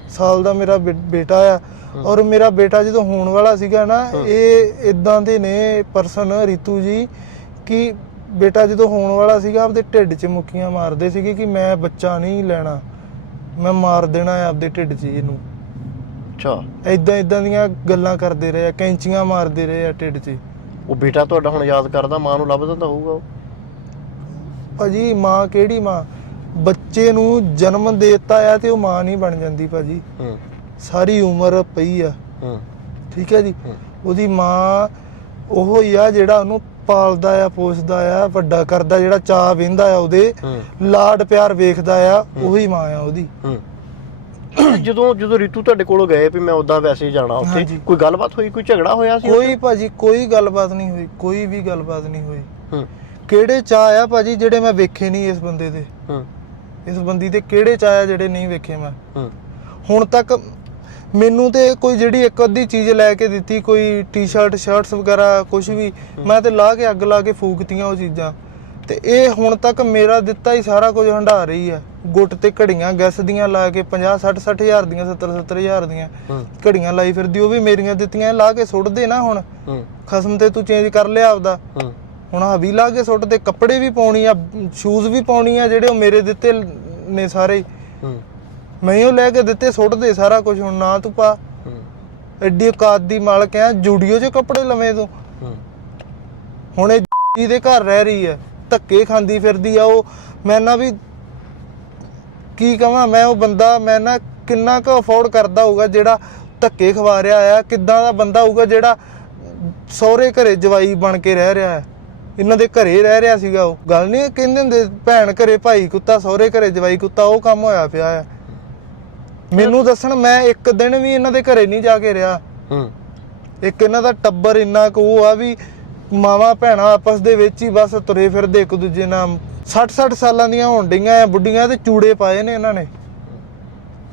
ਸਾਲ ਦਾ ਮੇਰਾ ਬੇ- ਬੇਟਾ ਆ। ਔਰ ਮੇਰਾ ਬੇਟਾ ਜਦੋਂ ਹੋਣ ਵਾਲਾ ਸੀਗਾ ਨਾ ਇਹ ਇਦਾਂ ਦੇ ਨੇ ਪਰਸਨ ਰੀਤੂ ਜੀ ਕਿ ਬੇਟਾ ਜਦੋਂ ਹੋਣ ਵਾਲਾ ਸੀਗਾ ਆਪਦੇ ਢਿੱਡ 'ਚ ਮੁੱਕੀਆਂ ਮਾਰਦੇ ਸੀਗੇ ਕਿ ਮੈਂ ਬੱਚਾ ਨਹੀਂ ਲੈਣਾ। ਮੈਂ ਮਾਰ ਦੇਣਾ ਹੈ ਆਪਦੇ ਢਿੱਡ 'ਚ ਇਹਨੂੰ। ਅੱਛਾ। ਇਦਾਂ ਇਦਾਂ ਦੀਆਂ ਗੱਲਾਂ ਕਰਦੇ ਰਹੇ ਆ ਕੈਂਚੀਆਂ ਮਾਰਦੇ ਰਹੇ ਆ ਢਿੱਡ 'ਚ। ਉਹ ਬੇਟਾ ਤੁਹਾਡਾ ਹੁਣ ਯਾਦ ਕਰਦਾ ਮਾਂ ਨੂੰ ਲੱਭਦਾ ਤਾਂ ਹੋਊਗਾ ਉਹ। ਭਾਜੀ ਮਾਂ ਕਿਹੜੀ ਮਾਂ? ਬੱਚੇ ਨੂੰ ਜਨਮ ਦੇਤਾ ਆ ਤੇ ਉਹ ਮਾਂ ਨਹੀਂ ਬਣ ਜਾਂਦੀ ਭਾਜੀ। ਹੂੰ। ਸਾਰੀ ਉਮਰ ਪਈ ਆ। ਹੂੰ। ਠੀਕ ਹੈ ਜੀ। ਉਹਦੀ ਮਾਂ ਉਹ ਹੀ ਆ ਜਿਹੜਾ ਉਹਨੂੰ ਪਾਲਦਾ ਆ ਪੋਸਦਾ ਆ ਵੱਡਾ ਕਰਦਾ ਜਿਹੜਾ ਚਾਹ ਵਿੰਦਾ ਆ ਉਹਦੇ। ਲਾਡ ਪਿਆਰ ਵੇਖਦਾ ਆ ਉਹੀ ਮਾਂ ਆ ਉਹਦੀ। ਹੂੰ। ਜਦੋਂ ਜਦੋਂ ਰੀਤੂ ਤੁਹਾਡੇ ਕੋਲੋਂ ਗਏ ਵੀ ਮੈਂ ਉਦਾਂ ਵੈਸੇ ਜਾਣਾ ਉੱਥੇ। ਕੋਈ ਗੱਲਬਾਤ ਹੋਈ ਕੋਈ ਝਗੜਾ ਹੋਇਆ ਸੀ ਕੋਈ ਭਾਜੀ ਕੋਈ ਗੱਲਬਾਤ ਨਹੀਂ ਹੋਈ ਕੋਈ ਵੀ ਗੱਲਬਾਤ ਨਹੀਂ ਹੋਈ। ਹੂੰ। ਕਿਹੜੇ ਚਾਹ ਆ ਭਾਜੀ ਜਿਹੜੇ ਮੈਂ ਵੇਖੇ ਨਹੀਂ ਇਸ ਬੰਦੇ ਦੇ? ਹੂੰ। ਇਸ ਬੰਦੀ ਦੇ ਕਿਹੜੇ ਚਾਹ ਆ ਜਿਹੜੇ ਨਹੀਂ ਵੇਖੇ ਮੈਂ? ਹੂੰ। ਹੁਣ ਤੱਕ ਮੈਨੂੰ ਤੇ ਕੋਈ ਜਿਹੜੀ ਇੱਕ ਅੱਧੀ ਚੀਜ਼ ਲੈ ਕੇ ਦਿੱਤੀ ਕੋਈ ਟੀ-ਸ਼ਰਟ ਸ਼ਰਟਸ ਵਗੈਰਾ ਕੁਝ ਵੀ ਮੈਂ ਤੇ ਲਾ ਕੇ ਅੱਗ ਲਾ ਕੇ ਫੂਕਤੀਆਂ ਉਹ ਚੀਜ਼ਾਂ। ਤੇ ਇਹ ਹੁਣ ਤੱਕ ਮੇਰਾ ਦਿੱਤਾ ਹੀ ਸਾਰਾ ਕੁਝ ਹੰਢਾ ਰਹੀ ਹੈ ਗੁੱਟ ਤੇ ਘੜੀਆਂ ਗੈਸ ਦੀਆਂ ਲਾ ਕੇ 50 60 60 ਹਜ਼ਾਰ ਦੀਆਂ 70 70 ਹਜ਼ਾਰ ਦੀਆਂ ਘੜੀਆਂ ਲਾਈ ਫਿਰਦੀ ਉਹ ਵੀ ਮੇਰੀਆਂ ਦਿੱਤੀਆਂ ਲਾ ਕੇ ਸੁੱਟ ਦੇ ਨਾ ਹੁਣ। ਖਸਮ ਤੇ ਤੂੰ ਚੇਂਜ ਕਰ ਲਿਆ ਆਪਦਾ। ਹੁਣ ਆ ਵੀ ਲਾ ਕੇ ਸੁੱਟ ਦੇ ਕੱਪੜੇ ਵੀ ਪਾਉਣੀ ਆ ਸ਼ੂਜ਼ ਵੀ ਪਾਉਣੀ ਆ ਜਿਹੜੇ ਉਹ ਮੇਰੇ ਦਿੱਤੇ ਨੇ ਸਾਰੇ। ਹੀ। ਮੈਂ ਉਹ ਲੈ ਕੇ ਦਿੱਤੇ ਸੁੱਟ ਦੇ ਸਾਰਾ ਕੁਝ ਹੁਣ ਨਾ ਤੂੰ ਪਾ। ਐਡੀ ਔਕਾਤ ਦੀ ਮਾਲਕ ਆ ਜੂਡੀਓ 'ਚ ਕੱਪੜੇ ਲਵੇਂ ਤੂੰ। ਹੁਣ ਇਹ ਜੀ ਦੇ ਘਰ ਰਹਿ ਰਹੀ ਹੈ ਧੱਕੇ ਖਾਂਦੀ ਫਿਰਦੀ ਆ ਉਹ। ਮੈਂ ਨਾ ਵੀ ਕੀ ਕਹਾਂ ਮੈਂ ਉਹ ਬੰਦਾ ਮੈਂ ਨਾ ਕਿੰਨਾ ਕੁ ਅਫੋਰਡ ਕਰਦਾ ਹੋਊਗਾ ਜਿਹੜਾ ਧੱਕੇ ਖਵਾ ਰਿਹਾ ਆ ਕਿੱਦਾਂ ਦਾ ਬੰਦਾ ਹੋਊਗਾ ਜਿਹੜਾ ਸਹੁਰੇ ਘਰੇ ਜਵਾਈ ਬਣ ਕੇ ਰਹਿ ਰਿਹਾ ਹੈ ਇਹਨਾਂ ਦੇ ਘਰੇ ਰਹਿ ਰਿਹਾ ਸੀਗਾ ਉਹ। ਗੱਲ ਨਹੀਂ ਕਹਿੰਦੇ ਹੁੰਦੇ ਭੈਣ ਘਰੇ ਭਾਈ ਕੁੱਤਾ ਸਹੁਰੇ ਘਰੇ ਜਵਾਈ ਕੁੱਤਾ ਉਹ ਕੰਮ ਹੋਇਆ ਪਿਆ ਆ। ਮੈਨੂੰ ਦੱਸਣ ਮੈਂ ਇੱਕ ਦਿਨ ਵੀ ਇਹਨਾਂ ਦੇ ਘਰੇ ਨਹੀਂ ਜਾ ਕੇ ਰਿਹਾ। ਹੂੰ। ਇੱਕ ਇਹਨਾਂ ਦਾ ਟੱਬਰ ਇੰਨਾ ਕੁ ਉਹ ਆ ਵੀ ਮਾਵਾ ਭੈਣਾਂ ਆਪਸ ਦੇ ਵਿੱਚ ਹੀ ਬਸ ਤੁਰੇ ਫਿਰਦੇ ਇੱਕ ਦੂਜੇ ਨਾਲ। 60 60 ਸਾਲਾਂ ਦੀਆਂ ਹੋਣ ਡਈਆਂ ਆ ਬੁੱਢੀਆਂ ਤੇ ਚੂੜੇ ਪਾਏ ਨੇ ਇਹਨਾਂ ਨੇ।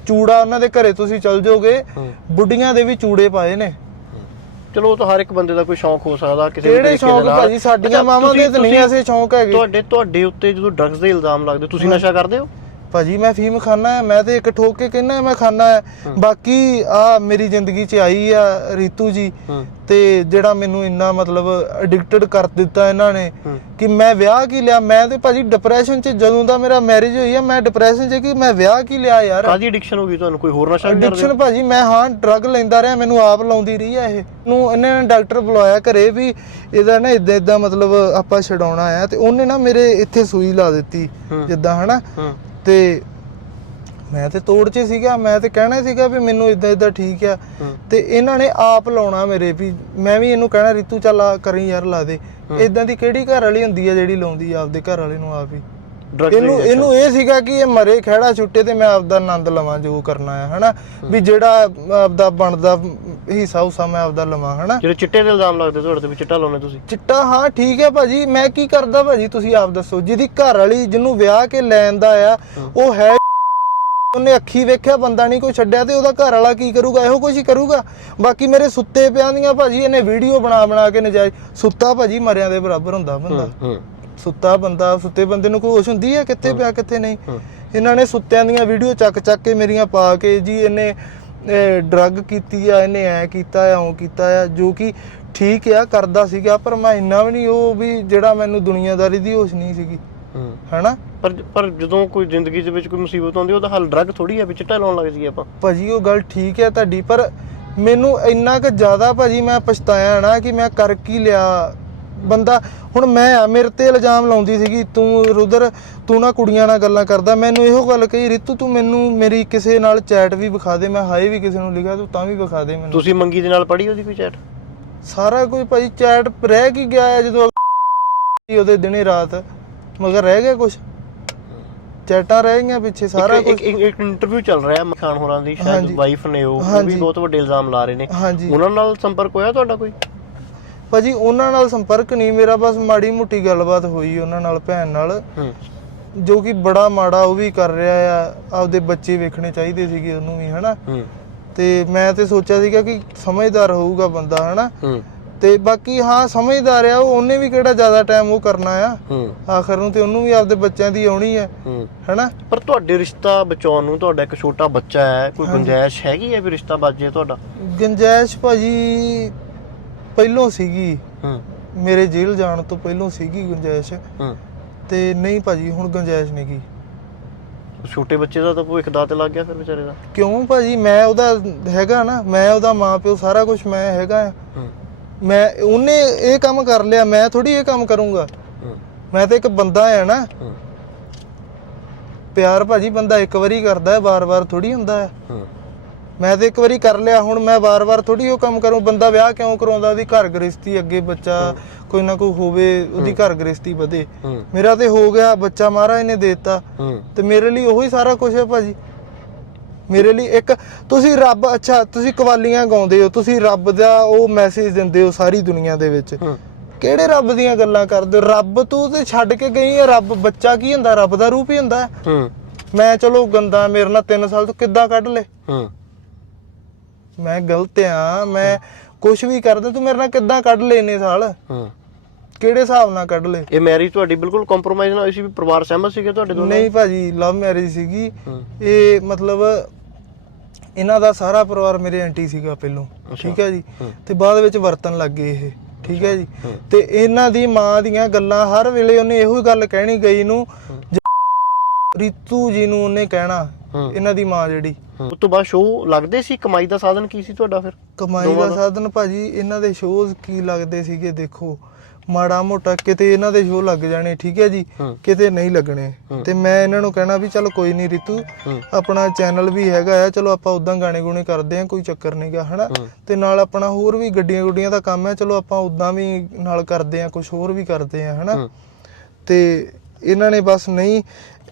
ਚੂੜਾ ਉਹਨਾਂ ਦੇ ਘਰੇ ਤੁਸੀਂ ਚਲ ਜਾਓਗੇ। ਬੁੱਢੀਆਂ ਦੇ ਵੀ ਚੂੜੇ ਪਾਏ ਨੇ। ਚਲੋ ਉਹ ਤਾਂ ਹਰ ਇੱਕ ਬੰਦੇ ਦਾ ਕੋਈ ਸ਼ੌਂਕ ਹੋ ਸਕਦਾ ਕਿਸੇ ਨੂੰ ਕਿਹੜੇ ਤਰੀਕੇ ਦੇ ਸ਼ੌਂਕ ਨਾਲ। ਭਾਜੀ ਸਾਡੀਆਂ ਅੱਛਾ, ਮਾਵਾਂ ਦੇ ਤੁਸੀਂ- ਤਾਂ ਨਹੀਂ ਤੁਸੀਂ- ਐਸੇ ਸ਼ੌਂਕ ਹੈਗੇ। ਤੁਹਾਡੇ ਤੁਹਾਡੇ ਉੱਤੇ ਜਦੋਂ ਡਰੱਗਸ ਦੇ ਇਲਜ਼ਾਮ ਲੱਗਦੇ ਤੁਸੀਂ ਨਸ਼ਾ ਕਰਦੇ ਹੋ? ਭਾਜੀ ਮੈਂ ਫੀਮ ਖਾਨਾ ਹੈ ਮੈਂ ਤੇ ਇੱਕ ਠੋਕ ਕੇ ਕਹਿੰਨਾ ਮੈਂ ਖਾਨਾ ਹੈ। ਬਾਕੀ ਆ ਮੇਰੀ ਜ਼ਿੰਦਗੀ 'ਚ ਆਈ ਆ ਰੀਤੂ ਜੀ ਤੇ ਜਿਹੜਾ ਮੈਨੂੰ ਇੰਨਾ ਮਤਲਬ ਐਡਿਕਟਡ ਕਰ ਦਿੱਤਾ ਇਹਨਾਂ ਨੇ ਕਿ ਮੈਂ ਵਿਆਹ ਕੀ ਲਿਆ? ਮੈਂ ਤੇ ਭਾਜੀ ਡਿਪਰੈਸ਼ਨ 'ਚ ਜਦੋਂ ਦਾ ਮੇਰਾ ਮੈਰਿਜ ਹੋਈ ਆ ਮੈਂ ਡਿਪਰੈਸ਼ਨ 'ਚ ਕਿ ਮੈਂ ਵਿਆਹ ਕੀ ਲਿਆ ਯਾਰ? ਕਾਦੀ ਐਡਿਕਸ਼ਨ ਹੋ ਗਈ ਤੁਹਾਨੂੰ? ਕੋਈ ਹੋਰ ਨਸ਼ਾ ਕਰਦੇ? ਐਡਿਕਸ਼ਨ ਭਾਜੀ ਮੈਂ ਹਾਂ ਡਰੱਗ ਲੈਂਦਾ ਰਿਹਾ ਮੈਨੂੰ ਆਪ ਲਾਉਂਦੀ ਰਹੀ ਆ ਇਹ। ਨੂੰ ਇਹਨੇ ਡਾਕਟਰ ਬੁਲਾਇਆ ਘਰੇ ਵੀ ਇਹਦਾ ਨਾ ਇਦਾਂ ਇਦਾਂ ਮਤਲਬ ਆਪਾਂ ਛਡਾਉਣਾ ਆ ਤੇ ਉਹਨੇ ਨਾ ਮੇਰੇ ਇੱਥੇ ਸੂਈ ਲਾ ਦਿੱਤੀ। ਜਿੱਦਾਂ ਹਨਾ। ਤੇ ਮੈਂ ਤੇ ਤੋੜ 'ਚ ਸੀਗਾ ਮੈਂ ਤੇ ਕਹਿਣਾ ਸੀਗਾ ਵੀ ਮੈਨੂੰ ਇਦਾਂ ਇਦਾਂ ਠੀਕ ਆ। ਤੇ ਇਹਨਾਂ ਨੇ ਆਪ ਲਾਉਣਾ ਮੇਰੇ ਵੀ ਮੈਂ ਵੀ ਇਹਨੂੰ ਕਹਿਣਾ ਰਿਤੂ ਚੱਲ ਆ ਕਰੀ ਯਾਰ ਲਾ ਦੇ। ਇਦਾਂ ਦੀ ਕਿਹੜੀ ਘਰ ਵਾਲੀ ਹੁੰਦੀ ਆ ਜਿਹੜੀ ਲਾਉਂਦੀ ਆ ਆਪਦੇ ਘਰ ਵਾਲੇ ਨੂੰ ਆਪ ਹੀ? ਡਰੱਗਸ ਇਹਨੂੰ ਇਹਨੂੰ ਇਹ ਸੀਗਾ ਕਿ ਇਹ ਮਰੇ ਖਹਿੜਾ ਛੁੱਟੇ ਤੇ ਮੈਂ ਆਪਦਾ ਆਨੰਦ ਲਵਾਂ ਜੋ ਕਰਨਾ ਹੈ ਹਨਾ? ਵੀ ਜਿਹੜਾ ਆਪਦਾ ਬਣਦਾ ਹਿੱਸਾ ਹੁਸਾ ਮੈਂ ਆਪਦਾ ਲਵਾਂ ਹਨਾ? ਜਿਹੜੇ ਚਿੱਟੇ ਦੇ ਇਲਜ਼ਾਮ ਲੱਗਦੇ ਤੁਹਾਡੇ ਤੇ ਵੀ ਚਿੱਟਾ ਲਾਉਨੇ ਤੁਸੀਂ? ਚਿੱਟਾ ਹਾਂ ਠੀਕ ਹੈ ਭਾਜੀ। ਮੈਂ ਕੀ ਕਰਦਾ ਭਾਜੀ ਤੁਸੀਂ ਆਪ ਦੱਸੋ। ਜਿਹਦੀ ਘਰ ਵਾਲੀ ਜਿਹਨੂੰ ਵਿਆਹ ਕੇ ਲੈਣ ਦਾ ਆ ਉਹ ਹੈ ਉਹਨੇ ਅੱਖੀ ਵੇਖਿਆ ਬੰਦਾ ਨਹੀਂ ਕੋਈ ਛੱਡਿਆ ਤੇ ਉਹਦਾ ਘਰ ਵਾਲਾ ਕੀ ਕਰੂਗਾ? ਇਹੋ ਕੁਝ ਹੀ ਕਰੂਗਾ? ਬਾਕੀ ਮੇਰੇ ਸੁੱਤੇ ਪਿਆਂ ਦੀਆਂ ਭਾਜੀ ਇਹਨੇ ਵੀਡੀਓ ਬਣਾ ਬਣਾ ਕੇ ਨਜਾਇਜ਼ ਸੁੱਤਾ ਭਾਜੀ ਮਰਿਆਂ ਦੇ ਬਰਾਬਰ ਹੁੰਦਾ ਬੰਦਾ। ਹੂੰ। ਸੁੱਤਾ ਬੰਦਾ ਸੁੱਤੇ ਬੰਦੇ ਨੂੰ ਕੋਈ ਹੋਸ਼ ਹੁੰਦੀ ਹੈ ਕਿੱਥੇ ਪਿਆ ਕਿੱਥੇ ਨਹੀਂ। ਇਹਨਾਂ ਨੇ ਸੁੱਤਿਆਂ ਦੀਆਂ ਵੀਡੀਓ ਚੱਕ ਚੱਕ ਕੇ ਮੇਰੀਆਂ ਪਾ ਕੇ ਜੀ ਇਹਨੇ ਡਰੱਗ ਕੀਤੀ ਆ ਇਹਨੇ ਐ ਕੀਤਾ ਆ ਉਹ ਕੀਤਾ ਆ ਜੋ ਕਿ ਠੀਕ ਆ ਕਰਦਾ ਸੀਗਾ ਪਰ ਮੈਂ ਇੰਨਾ ਵੀ ਨਹੀਂ ਉਹ ਵੀ ਜਿਹੜਾ ਮੈਨੂੰ ਦੁਨੀਆਦਾਰੀ ਦੀ ਹੋਸ਼ ਨਹੀਂ ਸੀਗੀ। ਹੈਨਾ? ਪਰ ਪਰ ਜਦੋਂ ਕੋਈ ਜ਼ਿੰਦਗੀ ਦੇ ਵਿੱਚ ਕੋਈ ਮੁਸੀਬਤ ਆਉਂਦੀ ਉਹਦਾ ਹੱਲ ਡਰੱਗ ਥੋੜੀ ਹੈ ਵੀ ਚਿੱਟਾ ਲਾਉਣ ਲੱਗ ਜੀ ਆਪਾਂ। ਭਾਜੀ ਉਹ ਗੱਲ ਠੀਕ ਹੈ ਤੁਹਾਡੀ ਪਰ ਮੈਨੂੰ ਇੰਨਾ ਕੁ ਜ਼ਿਆਦਾ ਭਾਜੀ ਮੈਂ ਪਛਤਾਇਆ ਨਾ ਕਿ ਮੈਂ ਕਰ ਕੀ ਲਿਆ ਬੰਦਾ ਹੁਣ ਮੈਂ ਆ ਮੇਰੇ ਤੇ ਇਲਜ਼ਾਮ ਲਾਉਂਦੀ ਸੀਗੀ ਤੂੰ ਰੁਦਰ ਤੂੰ ਨਾ ਕੁੜੀਆਂ ਨਾਲ ਗੱਲਾਂ ਕਰਦਾ। ਮੈਨੂੰ ਇਹੋ ਗੱਲ ਕਹੀ ਰਿਤੂ ਤੂੰ ਮੈਨੂੰ ਮੇਰੀ ਕਿਸੇ ਨਾਲ ਚੈਟ ਵੀ ਵਿਖਾ ਦੇ ਮੈਂ ਹਾਏ ਵੀ ਕਿਸੇ ਨੂੰ ਲਿਖਿਆ ਤੂੰ ਤਾਂ ਵੀ ਵਿਖਾ ਦੇ ਮੈਨੂੰ। ਤੁਸੀਂ ਮੰਗੀ ਦੇ ਨਾਲ ਪੜ੍ਹੀ ਉਹਦੀ ਕੋਈ ਚੈਟ ਸਾਰਾ ਕੁਝ ਭਾਜੀ ਚੈਟ ਰਹਿ ਕੀ ਗਿਆ ਹੈ ਜਦੋਂ ਉਹਦੇ ਦਿਨੇ ਰਾਤ ਮਗਰ ਰਹਿ ਗਿਆ ਕੁਝ ਚੈਟਾਂ ਰਹਿ ਗਈਆਂ ਪਿੱਛੇ ਸਾਰਾ ਕੁਝ ਇੱਕ ਇੱਕ ਇੰਟਰਵਿਊ ਚੱਲ ਰਿਹਾ ਮਖਾਨ ਹੋਰਾਂ ਦੀ ਸ਼ਾਇਦ। ਵਾਈਫ ਨੇ ਉਹ ਵੀ। ਬਹੁਤ ਵੱਡੇ ਇਲਜ਼ਾਮ ਲਾ ਰਹੇ ਨੇ। ਉਹਨਾਂ ਨਾਲ ਸੰਪਰਕ ਹੋਇਆ ਤੁਹਾਡਾ ਕੋਈ? ਭਾਜੀ ਉਹਨਾਂ ਨਾਲ ਸੰਪਰਕ ਨਹੀਂ ਮੇਰਾ ਬਸ ਮਾੜੀ ਮੁੱਟੀ ਗੱਲਬਾਤ ਹੋਈ ਉਹਨਾਂ ਨਾਲ ਭੈਣ ਨਾਲ। ਹੂੰ। ਜੋ ਕਿ ਬੜਾ ਮਾੜਾ ਉਹ ਵੀ ਕਰ ਰਿਹਾ ਆ ਆਪਦੇ ਬੱਚੇ ਵੇਖਣੇ ਚਾਹੀਦੇ ਸੀਗੇ ਉਹਨੂੰ ਵੀ ਹਨਾ? ਹੂੰ। ਤੇ ਮੈਂ ਤੇ ਸੋਚਿਆ ਸੀਗਾ ਕਿ ਸਮਝਦਾਰ ਹੋਊਗਾ ਬੰਦਾ ਹਨਾ? ਹੂੰ। ਤੇ ਬਾਕੀ ਹਾਂ ਸਮਝਦਾਰ ਆ ਉਹ ਉਹਨੇ ਵੀ ਕਿਹੜਾ ਜ਼ਿਆਦਾ ਟਾਈਮ ਉਹ ਕਰਨਾ ਆ? ਹੂੰ। ਆਖਰ ਨੂੰ ਤੇ ਉਹਨੂੰ ਵੀ ਆਪਦੇ ਬੱਚਿਆਂ ਦੀ ਆਉਣੀ ਹੂੰ। ਹੈਨਾ? ਪਰ ਤੁਹਾਡੇ ਰਿਸ਼ਤਾ ਬਚਾਉਣ ਨੂੰ ਤੁਹਾਡਾ ਇੱਕ ਛੋਟਾ ਬੱਚਾ ਹੈ ਕੋਈ ਗੁੰਜਾਇਸ਼ ਹੈਗੀ ਹੈ ਵੀ ਰਿਸ਼ਤਾ ਬਚ ਜੇ ਤੁਹਾਡਾ? ਗੰਜੈਸ਼ ਭਾਜੀ ਪਹਿਲੋਂ ਸੀਗੀ। ਹੂੰ। ਮੇਰੇ ਜੇਲ੍ਹ ਜਾਣ ਤੋਂ ਪਹਿਲੋਂ ਸੀਗੀ ਗੁੰਜਾਇਸ਼। ਹੂੰ। ਤੇ ਨਹੀਂ ਭਾਜੀ ਹੁਣ ਗੁੰਜਾਇਸ਼ ਨਹੀਂ ਗੀ। ਛੋਟੇ ਬੱਚੇ ਦਾ ਤਾਂ ਭਵਿੱਖ ਦਾ ਤੇ ਲੱਗ ਗਿਆ ਫਿਰ ਵਿਚਾਰੇ ਦਾ? ਕਿਉਂ ਭਾਜੀ? ਮੈਂ ਉਹਦਾ ਹੈਗਾ ਨਾ ਮੈਂ ਉਹਦਾ ਮਾਂ ਪਿਓ ਸਾਰਾ ਕੁਝ ਮੈਂ ਹੈਗਾ ਆ। ਹੂੰ। ਮੈਂ ਉਹਨੇ ਇਹ ਕੰਮ ਕਰ ਲਿਆ ਮੈਂ ਥੋੜੀ ਇਹ ਕੰਮ ਕਰੂੰਗਾ। ਹੂੰ। ਮੈਂ ਤਾਂ ਇੱਕ ਬੰਦਾ ਆ ਨਾ। ਹੂੰ। ਪਿਆਰ ਭਾਜੀ ਬੰਦਾ ਇੱਕ ਵਾਰੀ ਕਰਦਾ ਹੈ ਵਾਰ-ਵਾਰ ਥੋੜੀ ਹੁੰਦਾ। ਹੈ ਹੂੰ। ਮੈਂ ਤੇ ਇੱਕ ਵਾਰੀ ਕਰ ਲਿਆ ਹੁਣ ਮੈਂ ਵਾਰ-ਵਾਰ ਥੋੜੀ ਉਹ ਕੰਮ ਕਰੂੰ। ਬੰਦਾ ਵਿਆਹ ਕਿਉਂ ਕਰਾਉਂਦਾ? ਉਹਦੀ ਘਰ ਗ੍ਰਸਤੀ ਅੱਗੇ ਬੱਚਾ ਕੋਈ ਨਾ ਕੋਈ ਹੋਵੇ ਉਹਦੀ ਘਰ ਗ੍ਰਸਤੀ ਵਧੇ। ਮੇਰਾ ਤੇ ਹੋ ਗਿਆ ਬੱਚਾ ਮਹਾਰਾਜ ਨੇ ਦੇਤਾ। ਤੇ ਮੇਰੇ ਲਈ ਉਹੀ ਸਾਰਾ ਕੁਝ ਹੈ ਭਾਜੀ। ਮੇਰੇ ਲਈ ਇੱਕ ਤੁਸੀਂ ਰੱਬ ਅੱਛਾ ਤੁਸੀਂ ਕਵਾਲੀਆਂ ਗਾਉਂਦੇ ਹੋ ਤੁਸੀਂ ਰੱਬ ਦਾ ਉਹ ਮੈਸੇਜ ਦਿੰਦੇ ਹੋ ਸਾਰੀ ਦੁਨੀਆ ਦੇ ਵਿੱਚ। ਕਿਹੜੇ ਰੱਬ ਦੀਆਂ ਗੱਲਾਂ ਕਰਦੇ ਹੋ? ਰੱਬ ਤੂੰ ਤੇ ਛੱਡ ਕੇ ਗਈ ਹੈ ਰੱਬ ਬੱਚਾ ਕੀ ਹੁੰਦਾ? ਰੱਬ ਦਾ ਰੂਪ ਹੀ ਹੁੰਦਾ। ਮੈਂ ਚਲੋ ਗੰਦਾ ਮੇਰੇ ਨਾਲ 3 ਸਾਲ ਤੋਂ ਕਿੱਦਾਂ ਕੱਢ ਲੇ ਹੂੰ। ਮੈਂ ਗਲਤ ਆ ਮੈਂ ਕੁਝ ਵੀ ਕਰਦਾ ਤੂੰ ਮੇਰੇ ਨਾਲ ਕਿੱਦਾਂ ਕੱਢ ਲੇ ਇੰਨੇ ਸਾਲ? ਹੂੰ। ਕਿਹੜੇ ਹਿਸਾਬ ਨਾਲ ਕੱਢ ਲੇ ਇਹ ਮੈਰਿਜ ਤੁਹਾਡੀ ਬਿਲਕੁਲ ਕੰਪਰੋਮਾਈਜ਼ ਨਾਲ ਹੋਈ ਸੀ ਵੀ ਪਰਿਵਾਰ ਸਹਿਮਤ ਸੀਗੇ ਤੁਹਾਡੇ ਦੋਨੋਂ ਨਹੀਂ ਭਾਜੀ ਲਵ ਮੈਰਿਜ ਸੀਗੀ। ਇਹ ਮਤਲਬ ਇਹਨਾਂ ਦਾ ਸਾਰਾ ਪਰਿਵਾਰ ਮੇਰੇ ਆਂਟੀ ਸੀਗਾ ਪਹਿਲੋਂ ਠੀਕ ਹੈ ਜੀ। ਤੇ ਬਾਅਦ ਵਿੱਚ ਵਰਤਨ ਲੱਗ ਗਏ ਇਹ ਠੀਕ ਹੈ ਜੀ। ਤੇ ਇਹਨਾਂ ਦੀ ਮਾਂ ਦੀਆਂ ਗੱਲਾਂ ਹਰ ਵੇਲੇ ਉਹਨੇ ਇਹੋ ਹੀ ਗੱਲ ਕਹਿਣੀ ਗਈ ਨੂੰ ਰੀਤੂ ਜੀ ਨੂੰ ਉਹਨੇ ਕਹਿਣਾ। ਇਹਨਾਂ ਦੀ ਮਾਂ ਜਿਹੜੀ ਉਸ ਤੋਂ ਬਾਅਦ ਸ਼ੋਅ ਲੱਗਦੇ ਸੀ? ਕਮਾਈ ਦਾ ਸਾਧਨ ਕੀ ਸੀ ਤੁਹਾਡਾ ਫਿਰ? ਕਮਾਈ ਦਾ? ਸਾਧਨ ਭਾਜੀ ਇਹਨਾਂ ਦੇ ਸ਼ੋਜ਼ ਕੀ ਲੱਗਦੇ ਸੀਗੇ ਦੇਖੋ। ਮਾੜਾ ਮੋਟਾ ਕਿਤੇ ਇਹਨਾਂ ਦੇ ਸ਼ੋਅ ਲੱਗ ਜਾਣੇ ਠੀਕ ਹੈ ਜੀ। ਕਿਤੇ ਨਹੀਂ ਲੱਗਣੇ। ਤੇ ਮੈਂ ਇਹਨਾਂ ਨੂੰ ਕਹਿਣਾ ਵੀ ਚਲ ਕੋਈ ਨਹੀਂ ਰੀਤੂ ਆਪਣਾ ਚੈਨਲ ਵੀ ਹੈਗਾ ਆ ਚਲੋ ਆਪਾਂ ਉਦਾਂ ਗਾਣੇ ਗੁਣੇ ਕਰਦੇ ਆ ਕੋਈ ਚੱਕਰ ਨਹੀਂਗਾ ਹਨਾ। ਤੇ ਨਾਲ ਆਪਣਾ ਹੋਰ ਵੀ ਗੱਡੀਆਂ ਗੁੱਡੀਆਂ ਦਾ ਕੰਮ ਹੈ ਚਲੋ ਆਪਾਂ ਉਦਾਂ ਵੀ ਨਾਲ ਕਰਦੇ ਆ ਕੁਝ ਹੋਰ ਵੀ ਕਰਦੇ ਆ ਹਨਾ? ਤੇ ਇਹਨਾਂ ਨੇ ਬਸ ਨਹੀਂ